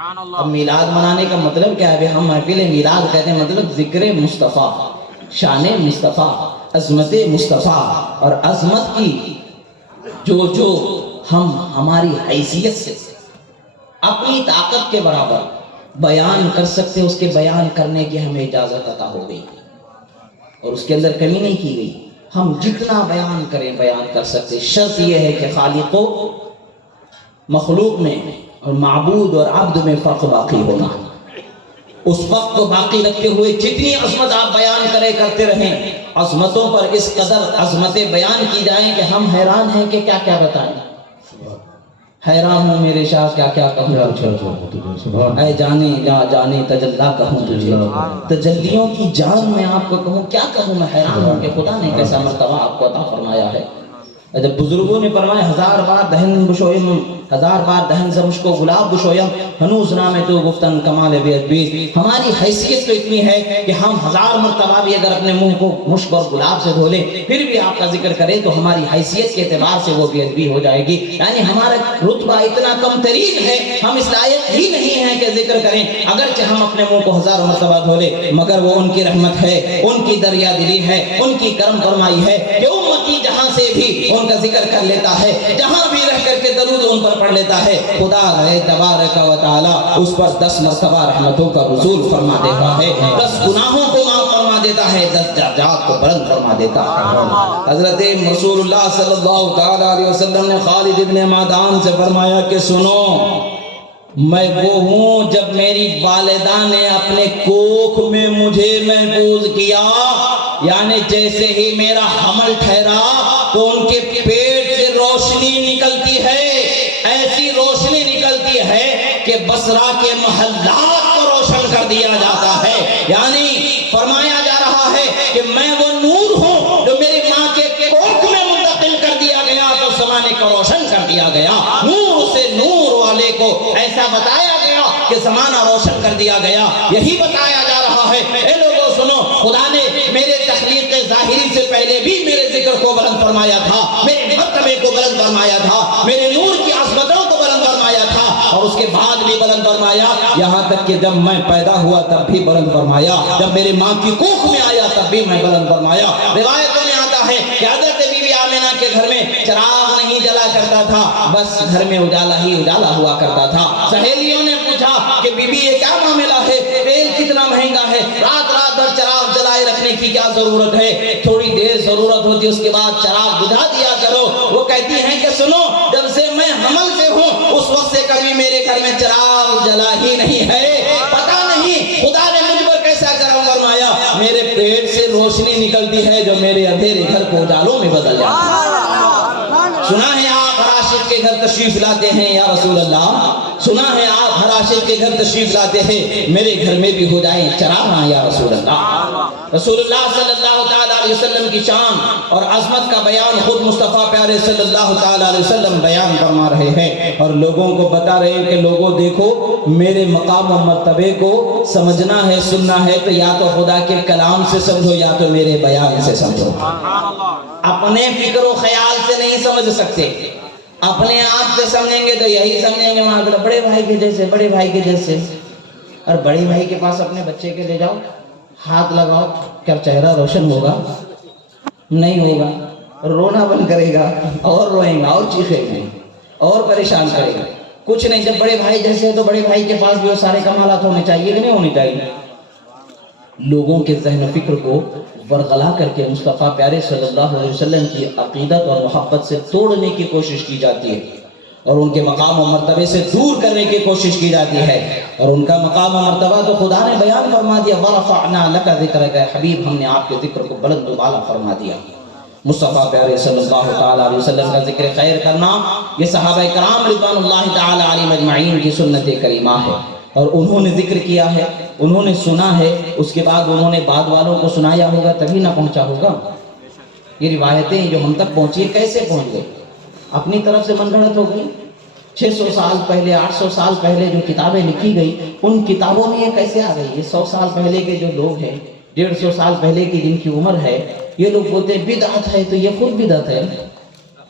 اب میلاد منانے کا مطلب کیا ہے؟ ہم محفل میلاد کہتے ہیں مطلب ذکر مصطفیٰ، شان مصطفیٰ، عظمت مصطفیٰ، اور عظمت کی جو ہم ہماری حیثیت سے اپنی طاقت کے برابر بیان کر سکتے، اس کے بیان کرنے کی ہمیں اجازت عطا ہو گئی، اور اس کے اندر کمی نہیں کی گئی۔ ہم جتنا بیان کریں بیان کر سکتے، شرط یہ ہے کہ خالق و مخلوق میں اور معبود اور عبد میں فرق باقی ہونا۔ اس وقت کو باقی رکھتے ہوئے جتنی عظمت آپ بیان کرتے رہیں، عظمتوں پر اس قدر عظمتیں بیان کی جائیں کہ ہم حیران ہیں کہ کیا کیا بتائیں۔ حیران ہوں میرے شاہ کیا کیا کہوں، اے جانے یا جانے تجلا کہوں تجھے، تجلیوں کی جان میں آپ کو کہوں کیا کہوں، میں حیران ہوں کہ خدا نے کیسا مرتبہ آپ کو عطا فرمایا ہے۔ جب بزرگوں نے فرمایا ہزار بار دہن بشویم، ہزار بار دہن سے مشکو گلاب بشویم، ہنوز نام تو گفتن کمال بے ادبی، ہماری حیثیت تو اتنی ہے کہ ہم ہزار مرتبہ بھی اگر اپنے منہ کو مشک اور گلاب سے دھو لیں پھر بھی آپ کا ذکر کریں تو ہماری حیثیت کے اعتبار سے وہ بے ادبی ہو جائے گی، یعنی ہمارا رتبہ اتنا کم ترین ہے، ہم اس لائق ہی نہیں ہیں کہ ذکر کریں، اگرچہ ہم اپنے منہ کو ہزار مرتبہ دھو لیں، مگر وہ ان کی رحمت ہے، ان کی دریا دلی ہے، ان کی کرم فرمائی ہے کہ امتی جہاں سے بھی ان کا ذکر کر لیتا ہے، جہاں بھی رہ کر کے درود ان پر پڑھ لیتا ہے، خدا رہے تبارک و تعالی اس پر 10 مرتبہ رحمتوں کا رسول فرما دیتا ہے، 10 گناہوں کو معاف فرما دیتا ہے، 10 درجات کو بلند فرما دیتا ہے۔ حضرت رسول اللہ صلی اللہ تعالی علیہ وسلم نے خالد ابن معدان سے فرمایا کہ سنو، میں وہ ہوں جب میری والدہ نے اپنے کوکھ میں مجھے محفوظ کیا، یعنی جیسے ہی میرا حمل ٹھہرا تو ان کے پیٹ سے روشنی نکلتی ہے، ایسی روشنی نکلتی ہے کہ بصرہ کے محلات کو روشن کر دیا جاتا ہے، یعنی فرمایا جا رہا ہے کہ میں وہ نور ہوں جو میری ماں کے کوکھ میں منتقل کر دیا گیا تو زمانے کو روشن کر دیا گیا، نور سے نور والے کو ایسا بتایا گیا کہ زمانہ روشن کر دیا گیا۔ یہی بتایا جا رہا ہے اے لوگوں سنو، خدا نے میرے تخلیق ظاہری سے پہلے بھی میرے ذکر کو بلند فرمایا تھا، میرے مرتبے کو بلند فرمایا تھا، میرے نور کی عظمتوں کو بلند فرمایا تھا، اور اس کے بعد بھی بلند فرمایا، یہاں تک کہ جب میں پیدا ہوا تب بھی بلند فرمایا، جب میری ماں کی کوکھ میں آیا تب بھی میں بلند فرمایا۔ روایتوں میں آتا ہے کہ حضرت بی بی آمنہ کے گھر میں چراغ نہیں جلا کرتا تھا، بس گھر میں اجالا ہی اجالا ہوا کرتا تھا۔ سہیلیوں نے پوچھا کہ بی بی یہ کیا معاملہ ہے، تیل کتنا مہنگا ہے، رات رات بھر چراغ جلائے رکھنے کی کیا ضرورت ہے، تھوڑی دیر ضرورت ہوتی اس کے بعد چراغ بجھا دیا کرو۔ وہ کہتی ہیں کہ سنو، جب سے میں حمل سے ہوں اس وقت سے کبھی میرے گھر میں چراغ جلا ہی نہیں ہے، پتہ نہیں خدا نے مجھ پر کیسا کرم فرمایا، میرے پیٹ سے روشنی نکلتی ہے جو میرے اندھیرے گھر کو اجالوں میں بدل جاتی ہے۔ سنا ہے آپ ہر عاشق کے گھر تشریف لاتے ہیں یا رسول اللہ، سنا ہے آپ ہر عاشق کے گھر تشریف لاتے ہیں، میرے گھر میں بھی ہو جائیں چراغاں یا رسول اللہ۔ رسول اللہ صلی اللہ تعالی علیہ وسلم کی شان اور عظمت کا بیان خود مصطفیٰ پیارے صلی اللہ تعالی علیہ وسلم بیان فرما رہے ہیں، اور لوگوں کو بتا رہے ہیں کہ لوگوں دیکھو، میرے مقام و مرتبے کو سمجھنا ہے، سننا ہے تو یا تو خدا کے کلام سے سمجھو یا تو میرے بیان سے سمجھو۔ اپنے فکر و خیال سے نہیں سمجھ سکتے، اپنے آپ سے سمجھیں گے تو یہی سمجھیں گے مطلب بڑے بھائی کے جیسے، بڑے بھائی کے جیسے، اور بڑے بھائی کے پاس اپنے بچے کے لے جاؤ، ہاتھ لگاؤ، کیا چہرہ روشن ہوگا؟ نہیں ہوگا، رونا بند کرے گا، اور روئیں گا، اور چیخیں گے، اور پریشان کرے گا، کچھ نہیں۔ جب بڑے بھائی جیسے ہے تو بڑے بھائی کے پاس بھی وہ سارے کمالات ہونے چاہیے کہ نہیں ہونے چاہیے؟ لوگوں کے ذہن و فکر کو ورغلا کر کے مصطفیٰ پیارے صلی اللہ علیہ وسلم کی عقیدت اور محبت سے توڑنے کی کوشش کی جاتی ہے، اور ان کے مقام و مرتبے سے دور کرنے کی کوشش کی جاتی ہے، اور ان کا مقام و مرتبہ تو خدا نے بیان فرما دیا، وَرَفَعْنَا لَكَ ذِكْرَكَ حبیب، ہم نے آپ کے ذکر کو بلند و بالا فرما دیا۔ مصطفیٰ پیارے صلی اللہ تعالی علیہ وسلم کا ذکر خیر کرنا یہ صحابہ کرام رضوان اللہ تعالی علیہم اجمعین کی سنت کریمہ ہے، اور انہوں نے ذکر کیا ہے، انہوں نے سنا ہے، اس کے بعد انہوں نے بعد والوں کو سنایا ہوگا تبھی نہ پہنچا ہوگا۔ یہ روایتیں جو ہم تک پہنچی کیسے پہنچ گئی؟ اپنی طرف سے من گھڑت ہو گئی۔ 600 سال پہلے، 800 سال پہلے جو کتابیں لکھی گئی ان کتابوں میں یہ کیسے آ گئی؟ یہ 100 سال پہلے کے جو لوگ ہیں، 150 سال پہلے کی جن کی عمر ہے، یہ لوگ بولتے ہیں بدعت ہے، تو یہ خود بدعت ہے۔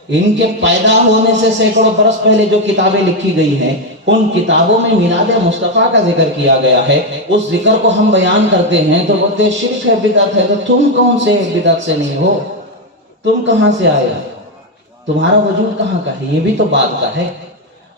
ان کے پیدا ہونے سے سینکڑوں برس پہلے جو کتابیں لکھی گئی ہیں ان کتابوں میں میلاد مصطفیٰ کا ذکر کیا گیا ہے، اس ذکر کو ہم بیان کرتے ہیں تو بولتے ہیں شرک ہے، بدعت ہے۔ تو تم کون سے بدعت سے نہیں ہو؟ تم کہاں سے آئے؟ تمہارا وجود کہاں کا ہے؟ یہ بھی تو بات کا ہے۔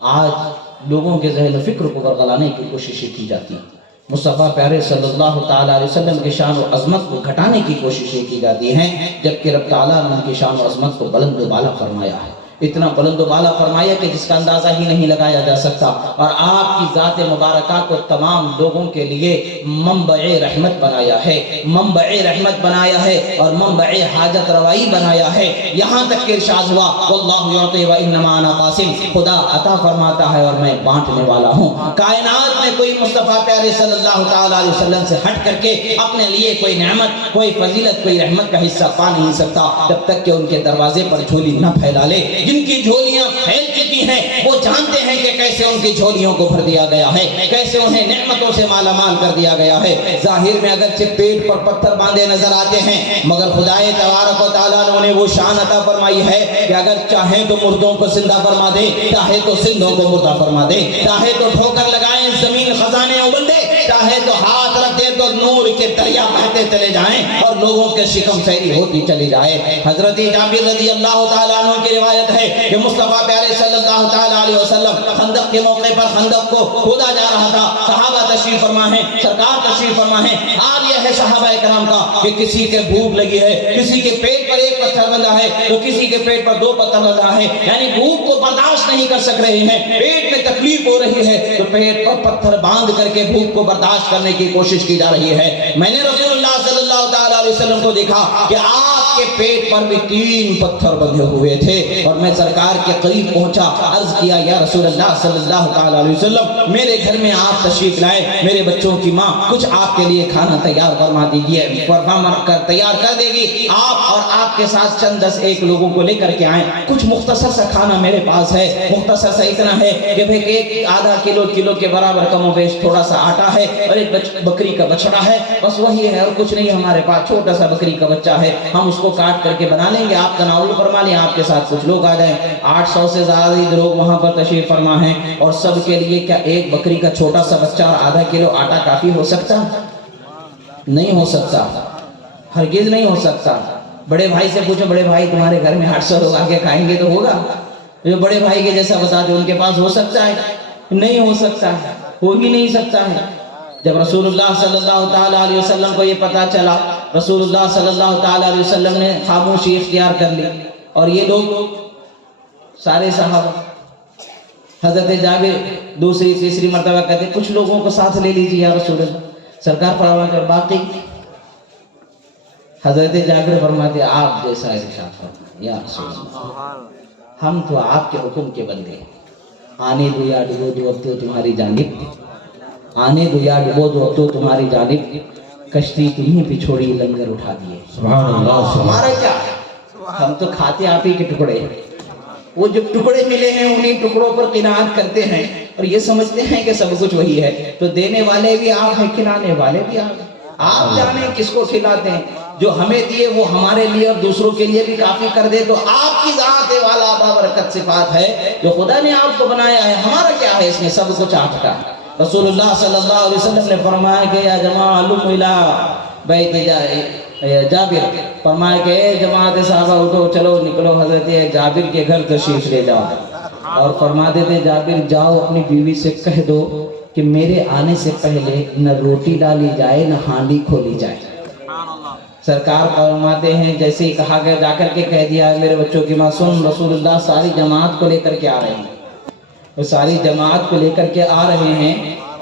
آج لوگوں کے ذہن و فکر کو برگلانے کی کوششیں کی جاتی ہیں، مصطفیٰ پیارے صلی اللہ تعالیٰ علیہ وسلم کی شان و عظمت کو گھٹانے کی کوششیں کی جاتی ہیں، جبکہ رب تعالیٰ نے ان کی شان و عظمت کو بلند و بالا فرمایا ہے، اتنا بلند و بالا فرمایا کہ جس کا اندازہ ہی نہیں لگایا جا سکتا، اور آپ کی ذات مبارکہ کو تمام لوگوں کے لیے منبع رحمت بنایا ہے، منبع رحمت بنایا ہے اور منبع حاجت روائی بنایا ہے۔ یہاں تک کہ ارشاد ہوا واللہ یعطی وانما انا قاسم، خدا عطا فرماتا ہے اور میں بانٹنے والا ہوں۔ کائنات میں کوئی مصطفیٰ پیارے صلی اللہ تعالیٰ علیہ وسلم سے ہٹ کر کے اپنے لیے کوئی نعمت، کوئی فضیلت، کوئی رحمت کا حصہ پا نہیں سکتا جب تک کہ ان کے دروازے پر جھولی نہ پھیلا لے۔ جن کی جھولیاں پھیل چکی ہیں وہ جانتے ہیں کہ کیسے ان کی جھولیوں کو بھر دیا گیا ہے، کیسے انہیں نعمتوں سے مالا مال کر دیا گیا ہے۔ ظاہر میں اگرچہ پیٹ پر پتھر باندھے نظر آتے ہیں، مگر خدائے تبارک و تعالیٰ نے انہیں وہ شان عطا فرمائی ہے کہ اگر چاہیں تو مردوں کو زندہ فرما دے، چاہے تو زندوں کو مردہ فرما دے، چاہے تو ٹھوکر لگائیں زمین خزانے اگل دے، چاہے تو ہاتھ رکھ دے تو نور کے دریا بہتے چلے جائیں اور لوگوں کے شکم سیری ہوتی چلی جائے۔ حضرت جابر رضی اللہ تعالیٰ عنہ کی روایت ہے کہ مصطفیٰ پیارے صلی اللہ تعالیٰ علیہ وسلم خندق کے موقع پر خندق کو کھودا جا رہا تھا، صحابہ تشریف فرما ہیں، سرکار تشریف فرما ہیں۔ حال یہ ہے صحابہ کرام کا کہ کسی کے بھوک لگی ہے، کسی کے پیٹ پر ایک پتھر بندھا ہے تو کسی کے پیٹ پر 2 پتھر بندھا ہے، یعنی بھوک کو برداشت نہیں کر سک رہے ہیں، پیٹ میں تکلیف ہو رہی ہے تو پیٹ پر پتھر باندھ کر کے بھوک کو برداشت کرنے کی کوشش کی جا رہی ہے۔ میں نے رسول اللہ صلی اللہ تعالیٰ علیہ وسلم کو دیکھا کہ آپ کے پیٹ پر بھی 3 پتھر بندھے ہوئے تھے، اور میں سرکار کے قریب پہنچا، عرض کیا یا رسول اللہ صلی اللہ تعالیٰ علیہ وسلم میرے گھر میں آپ تشریف لائے، میرے بچوں کی ماں کچھ آپ کے لیے کھانا تیار فرما دیجیے، تیار کر دے گی، آپ اور آپ کے ساتھ چند 10 لوگوں کو لے کر کے آئیں، کچھ مختصر سا کھانا میرے پاس ہے، مختصر سا اتنا ہے کہ بھئی ایک آدھا کلو کے برابر کم و بیش تھوڑا سا آٹا ہے اور ایک بکری کا بچڑا ہے، بس وہی ہے اور کچھ نہیں ہمارے پاس، چھوٹا سا بکری کا بچہ ہے، ہم اس کو کاٹ کر کے بنا لیں گے، آپ تناول فرما لیں، آپ کے ساتھ کچھ لوگ آ جائیں۔ 800 سے زیادہ لوگ وہاں پر تشریف فرما ہیں، اور سب کے لیے کیا ایک بکری کا چھوٹا سا بچہ اور آدھا کلو آٹا کافی ہو سکتا؟ نہیں ہو سکتا، ہرگز نہیں ہو سکتا۔ بڑے بھائی سے پوچھو، بڑے بھائی تمہارے گھر میں 800 لوگ آ کے کھائیں گے تو ہوگا؟ جو بڑے بھائی کے جیسا بتا دے ان کے پاس ہو سکتا ہے؟ نہیں ہو سکتا ہے، ہو ہی نہیں سکتا ہے۔ جب رسول اللہ صلی اللہ تعالیٰ علیہ وسلم کو یہ پتا چلا، رسول اللہ صلی اللہ تعالیٰ علیہ وسلم نے خاموشی اختیار کر لی، اور یہ لوگ سارے صحابہ، حضرت جابر دوسری تیسری مرتبہ کہتے کچھ لوگوں کو ساتھ لے لیجیے یا رسول اللہ، سرکار فرماتے کر باقی، حضرت جابر فرماتے آپ جیسا ارشاد فرمائے یا رسول اللہ، ہم تو آپ کے حکم کے بندے، آنے دو یا ڈبو دو اب تو تمہاری جانب، آنے دو یا ڈبو دو اب تو تمہاری جانب، کشتی تمہیں پہ چھوڑی لنگر اٹھا دیے۔ سبحان اللہ، ہمارا کیا ہے، ہم تو کھاتے آپ ہی کے ٹکڑے ہیں، وہ جو ٹکڑے ملے ہیں انہیں ٹکڑوں پر قناعت کرتے ہیں اور یہ سمجھتے ہیں کہ سب کچھ وہی ہے، تو دینے والے بھی آپ ہیں، کھلانے والے بھی آپ ہیں، آپ جانیں کس کو کھلاتے ہیں، جو ہمیں دیے وہ ہمارے لیے اور دوسروں کے لیے بھی کافی کر دے، تو آپ کی ذات والا بابرکت صفات ہے جو خدا نے آپ کو بنایا ہے، ہمارا کیا ہے اس میں، سب کچھ آپ کا ہے۔ رسول اللہ صلی اللہ علیہ وسلم نے فرمایا کہ یا جماع علم الہ بیت جابر، فرمایا کہ اے جماعت صحابہ اٹھو چلو نکلو حضرت جابر کے گھر تشریف لے جاؤ، اور فرماتے تھے جابر جاؤ اپنی بیوی سے کہہ دو کہ میرے آنے سے پہلے نہ روٹی ڈالی جائے نہ ہانڈی کھولی جائے۔ سرکار فرماتے ہیں جیسے ہی کہا گیا جا کر کے کہہ دیا میرے بچوں کی ماں سن، رسول اللہ ساری جماعت کو لے کر کے آ رہے ہیں، وہ ساری جماعت کو لے کر کے آ رہے ہیں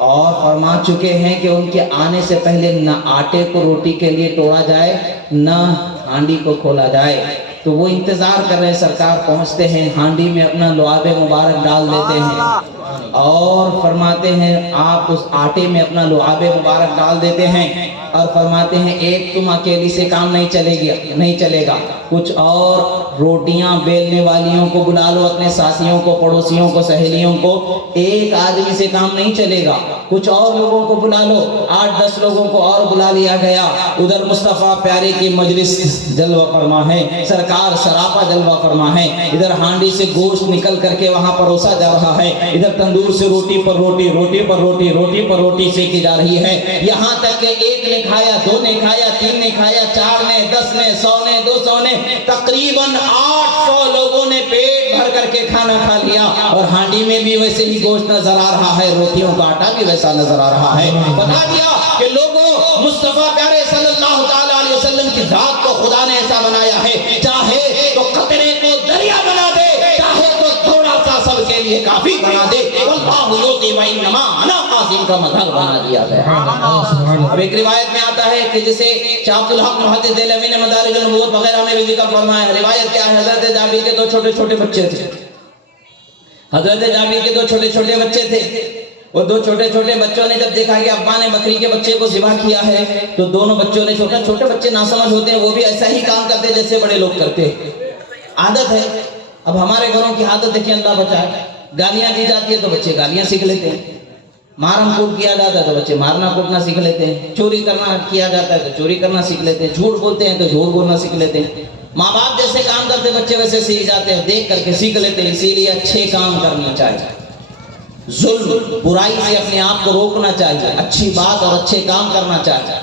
اور فرما چکے ہیں کہ ان کے آنے سے پہلے نہ آٹے کو روٹی کے لیے توڑا جائے نہ ہانڈی کو کھولا جائے۔ تو وہ انتظار کر رہے ہیں، سرکار پہنچتے ہیں، ہانڈی میں اپنا لعاب مبارک ڈال دیتے ہیں اور فرماتے ہیں آپ اس آٹے میں اپنا لعاب مبارک ڈال دیتے ہیں اور فرماتے ہیں ایک تم اکیلی سے کام نہیں چلے گا، کچھ اور روٹیاں بیلنے والیوں کو بلا لو، اپنے ساتھیوں کو، پڑوسیوں کو، سہیلیوں کو، ایک آدمی سے کام نہیں چلے گا، کچھ اور لوگوں کو بلا لو. 8-10 لوگوں کو اور بلا لیا گیا. ادھر مصطفیٰ پیارے کی مجلس جلوہ فرما ہے, سرکار سراپا جلوہ فرما ہے. ادھر ہانڈی سے گوشت نکل کر کے وہاں پروسا جا رہا ہے, ادھر تندور سے روٹی پر روٹی, روٹی پر روٹی, روٹی پر روٹی سیکی جا رہی ہے. یہاں تک کہ 1 نے کھایا, 2 نے کھایا, 3 نے کھایا, 4 نے, 10 نے, 100 نے, 200 نے, تقریباً 800 لوگوں نے پیٹ بھر کر کے کھانا کھا لیا. اور ہانڈی میں بھی ویسے ہی گوشت نظر آ رہا ہے, روٹیوں کا آٹا بھی ویسا نظر آ رہا ہے. بتا دیا کہ لوگوں, مصطفیٰ پیارے صلی اللہ تعالیٰ علیہ وسلم کی ذات کو خدا نے ایسا بنایا ہے, چاہے تو قطرے کو دریا بنا دے, چاہے تو تھوڑا سا سب کے لیے کافی بنا دے. واللہ یؤتی وانما انا قاسم کا مظہر بنا دیا گیا. اب ایک روایت میں آتا ہے کہ جسے شاہ عبد الحق محدث دہلوی نے مدارج النبوت وغیرہ میں بھی ذکر فرمایا ہے. روایت کیا ہے؟ حضرت جابر کے 2 چھوٹے چھوٹے بچے تھے. حضرت جابر کے 2 چھوٹے چھوٹے بچے تھے. وہ 2 چھوٹے چھوٹے بچوں نے جب دیکھا کہ ابا نے بکری کے بچے کو ذبح کیا ہے, تو دونوں بچوں نے, چھوٹے بچے ناسمجھ ہوتے ہیں, وہ بھی ایسا ہی کام کرتے جیسے بڑے لوگ کرتے, عادت ہے. اب ہمارے گھروں کی عادت دیکھیں, اللہ بچائے, گالیاں دی جاتی ہے تو بچے گالیاں سیکھ لیتے ہیں, مارم کوٹ کیا جاتا ہے تو بچے مارنا کوٹنا سیکھ لیتے ہیں, چوری کرنا کیا جاتا ہے تو چوری کرنا سیکھ لیتے ہیں, جھوٹ بولتے ہیں تو جھوٹ بولنا سیکھ لیتے ہیں. ماں باپ جیسے کام کرتے بچے ویسے سیکھ جاتے ہیں, دیکھ کر کے سیکھ لیتے ہیں. اسی لیے اچھے کام کرنے چاہیے, ظلم برائی سے اپنے آپ کو روکنا چاہیے, اچھی بات اور اچھے کام کرنا چاہیے.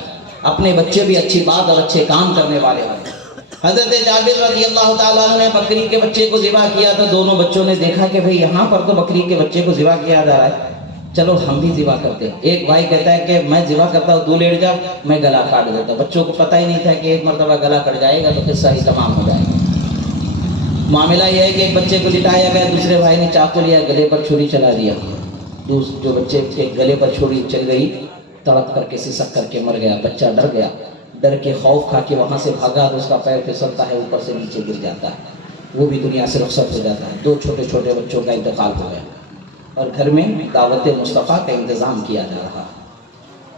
اپنے بچے بھی اچھی بات اور اچھے کام کرنے والے ہیں. حضرت جابر رضی اللہ تعالیٰ عنہ نے بکری کے بچے کو ذبح کیا تو دونوں بچوں نے دیکھا کہ بھئی یہاں پر تو بکری کے بچے کو ذبح کیا جا رہا ہے, چلو ہم بھی ذبح کرتے ہیں. ایک بھائی کہتا ہے کہ میں ذبح کرتا ہوں, تو لیٹ جا, میں گلا کاٹ دیتا. بچوں کو پتہ ہی نہیں تھا کہ ایک مرتبہ گلا کٹ جائے گا تو قصہ ہی تمام ہو جائے گا. معاملہ یہ ہے کہ ایک بچے کو لٹایا گیا, دوسرے بھائی نے چاقو لیا, گلے پر چھری چلا دیا. جو بچے کے گلے پر چھری چل گئی, تڑپ کر کے سسک کر کے مر گیا. بچہ ڈر گیا, ڈر کے خوف کھا کے وہاں سے بھاگا تو اس کا پیر پھسلتا ہے, اوپر سے نیچے گر جاتا ہے, وہ بھی دنیا سے رخصت ہو جاتا ہے. 2 چھوٹے چھوٹے بچوں کا انتقال ہو گیا اور گھر میں دعوت مصطفیٰ کا انتظام کیا جا رہا.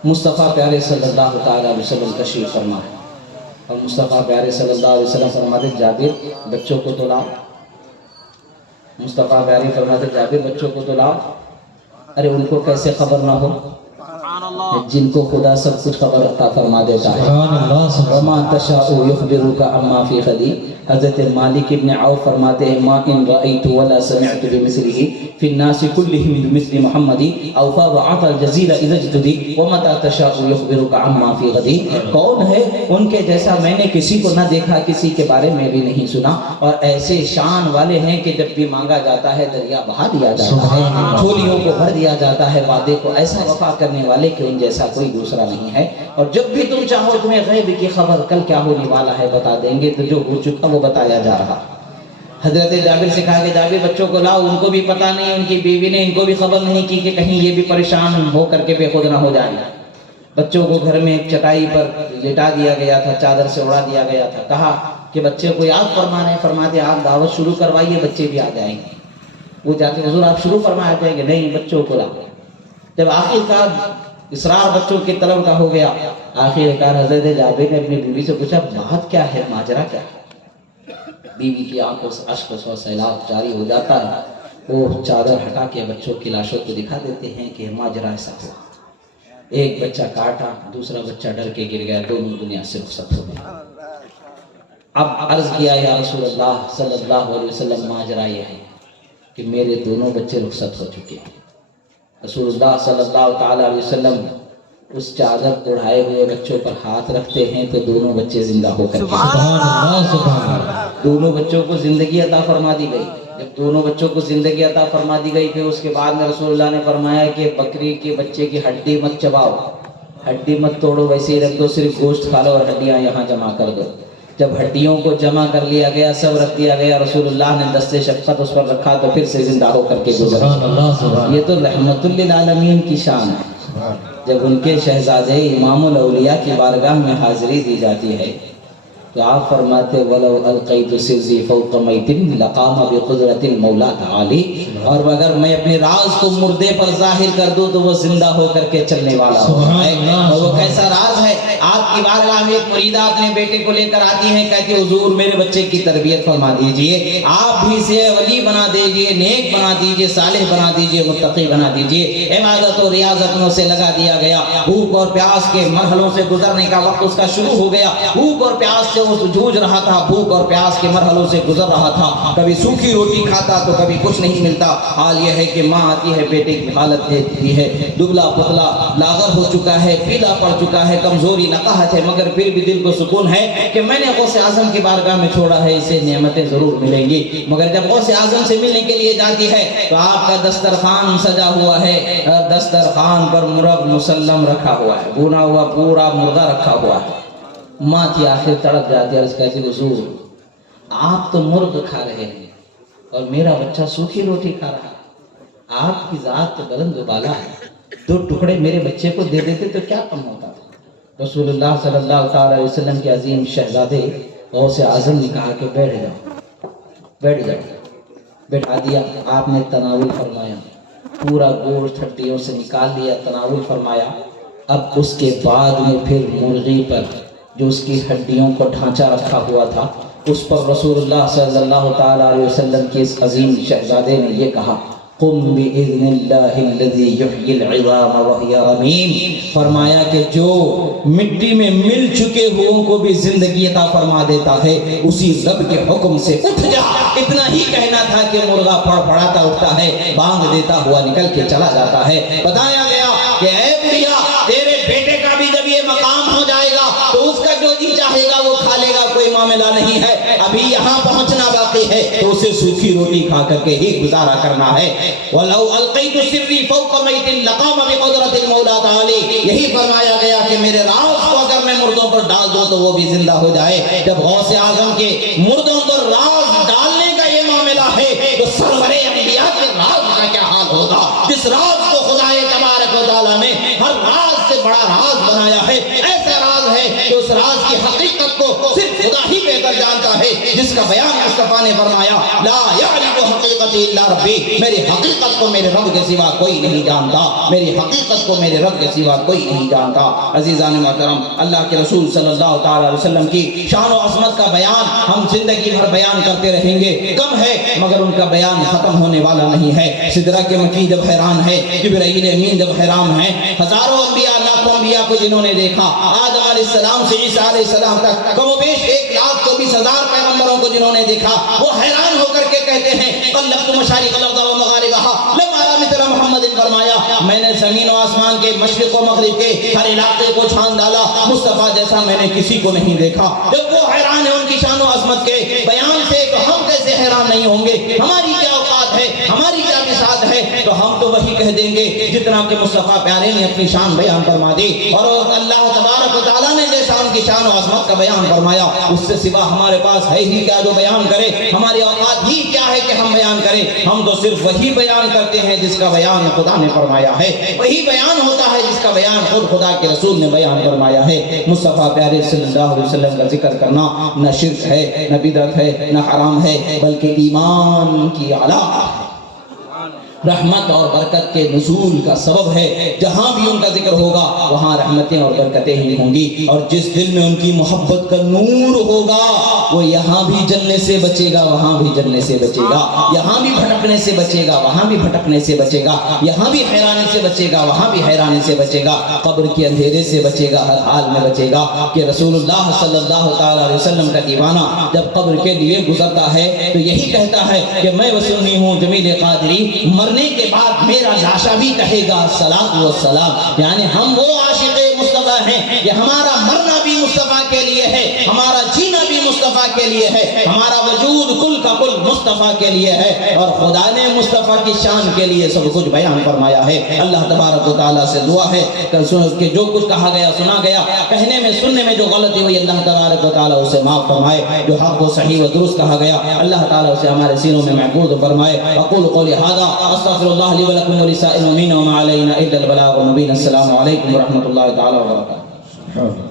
مصطفیٰ پیارے صلی اللہ تعالیٰ علیہ وسلم تشریف فرما ہے, اور مصطفیٰ پیارے صلی اللہ علیہ وسلم فرماتے جابر بچوں کو تو لاؤ. مصطفیٰ پیارے فرماتے جابر بچوں کو تو لاؤ. ارے ان کو کیسے خبر نہ ہو, جن کو خدا سب کچھ خبر عطا فرما دیتا ہے. وما تشاء یخبرک عما فی غدی. حضرت مالک ابن عوف فرماتے ہیں ما ان رأیت ولا سمعت بمثله فی الناس کلهم مثل محمد اوفا وعطى الجزیل اذا اجتدی ومتى تشاء یخبرک عما فی غدی. کون ہے ان کے جیسا, میں نے کسی کو نہ دیکھا, کسی کے بارے میں بھی نہیں سنا, اور ایسے شان والے ہیں کہ جب بھی مانگا جاتا ہے دریا بہا دیا جاتا ہے, جھولیوں کو بھر دیا جاتا ہے. وعدے کو ایسا وفا کرنے والے کہ ان جیسا کوئی دوسرا نہیں ہے. اور جب بھی تم چاہو تمہیں غیب کی خبر کل کیا ہونے والا ہے بتا دیں گے, تو جو ہو چکا وہ بتایا جا رہا. حضرت جابر سے کہا کہ جابر بچوں کو لاؤ, ان کو بھی پتہ نہیں, ان کی بیوی نے ان کو بھی خبر نہیں کی کہ کہیں یہ بھی پریشان ہو کر کے بے خود نہ ہو جائیں. بچوں کو گھر میں ایک چٹائی پر لٹا دیا گیا تھا, چادر سے اڑا دیا گیا تھا. کہا کہ بچے کو یاد فرما رہے ہیں, فرماتے آپ دعوت شروع کروائیے, بچے بھی آ جائیں گے. وہ جاتے حضور آپ شروع فرمایا جائیں گے, نہیں بچوں کو لاؤ. جب آخر کار اسرار بچوں کی طلب کا ہو گیا, آخر کار حضرت جابر نے اپنی بیوی سے پوچھا بات کیا ہے, ماجرا کیا ہے. بیوی کی آنکھوں سے اشک و سیلاب جاری ہو جاتا ہے. وہ چادر ہٹا کے بچوں کی لاشوں کو دکھا دیتے ہیں کہ ماجرا ایسا ہوا. ایک بچہ کاٹا, دوسرا بچہ ڈر کے گر گیا, دونوں دنیا سے رخصت ہو گئے. اب عرض کیا یا رسول اللہ صلی اللہ علیہ وسلم, ماجرا یہ ہے کہ میرے دونوں بچے رخصت ہو چکے ہیں. رسول اللہ صلی اللہ تعالی علیہ وسلم اس چادر اڑائے ہوئے بچوں پر ہاتھ رکھتے ہیں تو دونوں بچے زندہ ہو کر دونوں بچوں کو زندگی عطا فرما دی گئی. جب دونوں بچوں کو زندگی عطا فرما دی گئی, پھر اس کے بعد میں رسول اللہ نے فرمایا کہ بکری کے بچے کی ہڈی مت چباؤ, ہڈی مت توڑو, ویسے ہی رکھ دو, صرف گوشت کھا لو اور ہڈیاں یہاں جمع کر دو. جب ہڈیوں کو جمع کر لیا گیا, سب رکھ دیا گیا, رسول اللہ نے دستے شفقت اس پر رکھا تو پھر سے زندہ ہو کر کے گزرا. یہ تو رحمت للعالمین کی شان ہے. جب ان کے شہزادے امام الاولیاء کی بارگاہ میں حاضری دی جاتی ہے تو آپ فرماتے ولو القیت سرزی فوق میت لقام بقدرت المولا تعالی، اور اگر میں اپنے راز کو مردے پر ظاہر کر دوں تو وہ زندہ ہو کر کے چلنے والا ہے۔ اور وہ کیسا راز ہے؟ آپ کی بارگاہ میں ایک مریدہ اپنے بیٹے کو لے کر آتی ہے، کہتی ہے حضور میرے بچے کی تربیت فرما دیجئے، آپ بھی اسے ولی بنا دیجئے، نیک بنا دیجئے، صالح بنا دیجئے، متقی بنا دیجئے۔ عبادت و ریاضت میں اسے لگا دیا گیا، بھوک اور پیاس کے مرحلوں سے گزرنے کا وقت اس کا شروع ہو گیا، بھوک اور پیاس سے وہ جوجھ رہا تھا، بھوک اور پیاس کے مرحلوں سے گزر رہا تھا، کبھی سوکھی روٹی کھاتا تو کبھی کچھ نہیں ملتا۔ حال یہ ہے کہ ماں آتی ہے، بیٹے کی حالت دیکھتی ہے، دبلا پتلا لاغر ہو چکا ہے، پیلا پڑ چکا ہے، کمزوری نقاہت ہے، مگر پھر بھی دل کو سکون ہے کہ میں نے غوث اعظم کی بارگاہ میں چھوڑا ہے، اسے نعمتیں ضرور ملیں گی۔ مگر جب غوث اعظم سے ملنے کے لیے جاتی ہے تو آپ کا دسترخوان سجا ہوا ہے، دسترخوان پر مرغ مسلم رکھا ہوا ہے، بھونا ہوا پورا مردہ رکھا ہوا ہے۔ ماں کی آخر تڑپ جاتی ہے، کہتی حضور آپ تو مرغ کھا رہے ہیں اور میرا بچہ سوکھی روٹی کھا رہا ہے، آپ کی ذات تو بلند و بالا ہے، دو ٹکڑے میرے بچے کو دے دیتے تو کیا کم ہوتا تھا۔ رسول اللہ صلی اللہ تعالی علیہ وسلم کے عظیم شہزادے غوث اعظم نے کہا کہ بیٹھ جاؤ، بیٹھ جاؤ۔ بیٹھا دیا، آپ نے تناول فرمایا، پورا گوشت ہڈیوں سے نکال لیا، تناول فرمایا۔ اب اس کے بعد میں پھر مرغی پر جو اس کی ہڈیوں کو ڈھانچہ رکھا ہوا تھا، اس پر رسول اللہ صلی اللہ تعالی علیہ وسلم کے اس عظیم شہزادے نے یہ کہا قم بإذن اللہ الذی یحیی العظام وہی رمیم، فرمایا کہ جو مٹی میں مل چکے ہوں کو بھی زندگی عطا فرما دیتا ہے، اسی رب کے حکم سے اٹھ جا۔ اتنا ہی کہنا تھا کہ مرغا پھڑ پھڑاتا اٹھتا ہے، بانگ دیتا ہوا نکل کے چلا جاتا ہے۔ بتایا گیا کہ اے بڑھیا تیرے بیٹے کا بھی جب یہ مقام ہو جائے گا تو اس کا جو جی چاہے گا وہ کھا لے گا، کوئی معاملہ نہیں ہے، ابھی یہاں پہنچنا باقی ہے تو اسے سوکھی روٹی کھا کر کے ہی گزارا کرنا ہے۔ وَلَوْ أَلْقَيْتُ سِرِّي فَوْقَ مَيْتٍ لَقَامَ بِقُدْرَةِ الْمَوْلَى تَعَالَى، یہی فرمایا گیا کہ میرے راز کو اگر میں مردوں پر ڈال دوں تو وہ بھی زندہ ہو جائے۔ جب غوث اعظم کے مردوں پر راز ڈالنے کا یہ معاملہ ہے تو سرور انبیاء کے راز کا کیا حال ہوگا، جس راز کو خدا تبارک و تعالیٰ نے ہر راز سے بڑا راز بنایا ہے، ایسا راز ہے کہ اس راز کی حقیقت کو صرف خدا ہی بہتر جانتا ہے، جس کا بیان مصطفیٰ نے فرمایا لا یعلم حقیقتی الا ربی، میری حقیقت کو میرے رب کے سوا کوئی نہیں جانتا، میری حقیقت کو میرے رب کے سوا کوئی نہیں جانتا۔ عزیزان محترم، اللہ کے رسول صلی اللہ تعالی علیہ وسلم کی شان و عظمت کا بیان ہم زندگی بھر بیان کرتے رہیں گے، کم ہے مگر ان کا بیان ختم ہونے والا نہیں ہے۔ سدرہ کے مکی جب حیران ہے، جبرائیل امین جب حیران ہے، ہزاروں انبیاء لاکھوں انبیاء کو جنہوں نے دیکھا، آدم علیہ السلام سے عیسیٰ علیہ السلام تک کم و بیش 1,24,000 پیغمبروں کو جنہوں نے دیکھا، وہ حیران ہو کر کے کہتے ہیں قلبت مشارق الارض و مغاربها لم ارى مثل محمد، فرمایا میں نے زمین و آسمان کے مشرق و مغرب کے ہر علاقے کو چھان ڈالا، مصطفیٰ جیسا میں نے کسی کو نہیں دیکھا۔ جب وہ حیران ہے ان کی شان و عظمت کے بیان سے تو ہم کیسے حیران نہیں ہوں گے؟ ہماری کیا اوقات ہے، ہماری کیا بساط ہے، تو ہم تو وہی کہہ دیں گے جتنا کہ مصطفیٰ پیارے نے اپنی شان بیان فرما دی، اور اللہ تبارک و تعالیٰ نے جیسا ان کی شان و عظمت کا بیان فرمایا، اس سے سوا ہمارے پاس ہے ہی کیا جو بیان کرے، ہماری اوقات ہی کیا ہے کہ ہم بیان کریں؟ ہم تو صرف وہی بیان کرتے ہیں جس کا بیان خدا نے فرمایا ہے، وہی بیان ہوتا ہے جس کا بیان خود خدا کے رسول نے بیان فرمایا ہے۔ مصطفیٰ پیارے صلی اللہ علیہ وسلم کا ذکر کرنا نہ شرک ہے، نہ بدعت ہے، نہ حرام ہے، بلکہ ایمان کی علامت ہے، رحمت اور برکت کے نزول کا سبب ہے۔ جہاں بھی ان کا ذکر ہوگا وہاں رحمتیں اور برکتیں ہی ہوں گی، اور جس دل میں ان کی محبت کا نور ہوگا وہ یہاں بھی جلنے سے بچے گا، وہاں بھی جلنے سے بچے گا، یہاں بھی بھٹکنے سے بچے گا، وہاں بھی بھٹکنے سے بچے گا، یہاں بھی حیرانے سے بچے گا، وہاں بھی حیرانے سے بچے گا، قبر کے اندھیرے سے بچے گا، ہر حال میں بچے گا۔ کہ رسول اللہ صلی اللہ تعالی علیہ وسلم کا دیوانہ جب قبر کے لیے گزرتا ہے تو یہی کہتا ہے کہ میں وہ سنی ہوں جمیل قادری، مرنے کے بعد میرا لاشا بھی کہے گا الصلاۃ والسلام، یعنی ہم وہ عاشق مصطفیٰ ہیں کہ ہمارا مرنا بھی مصطفیٰ کے لیے ہے، ہمارا جینا بھی مصطفیٰ کے لیے ہے، ہمارا وجود کل کا کل مصطفیٰ کے لیے ہے، اور خدا نے مصطفیٰ کی شان کے لیے سب کچھ بیان فرمایا ہے۔ اللہ تبارک و تعالیٰ سے دعا ہے کہ جو کچھ کہا گیا سنا گیا، کہنے میں سننے میں جو غلطی ہوئی اللہ تبارک و تعالیٰ اسے معاف فرمائے، جو حق و صحیح و درست کہا گیا اللہ تعالیٰ اسے ہمارے سینوں میں محفوظ فرمائے۔ اقول قولی ھذا استغفر اللہ لی ولکم ولسائر المؤمنین وما علینا الا البلاغ المبین۔ السلام علیکم ورحمۃ اللہ تعالیٰ وبرکاتہ۔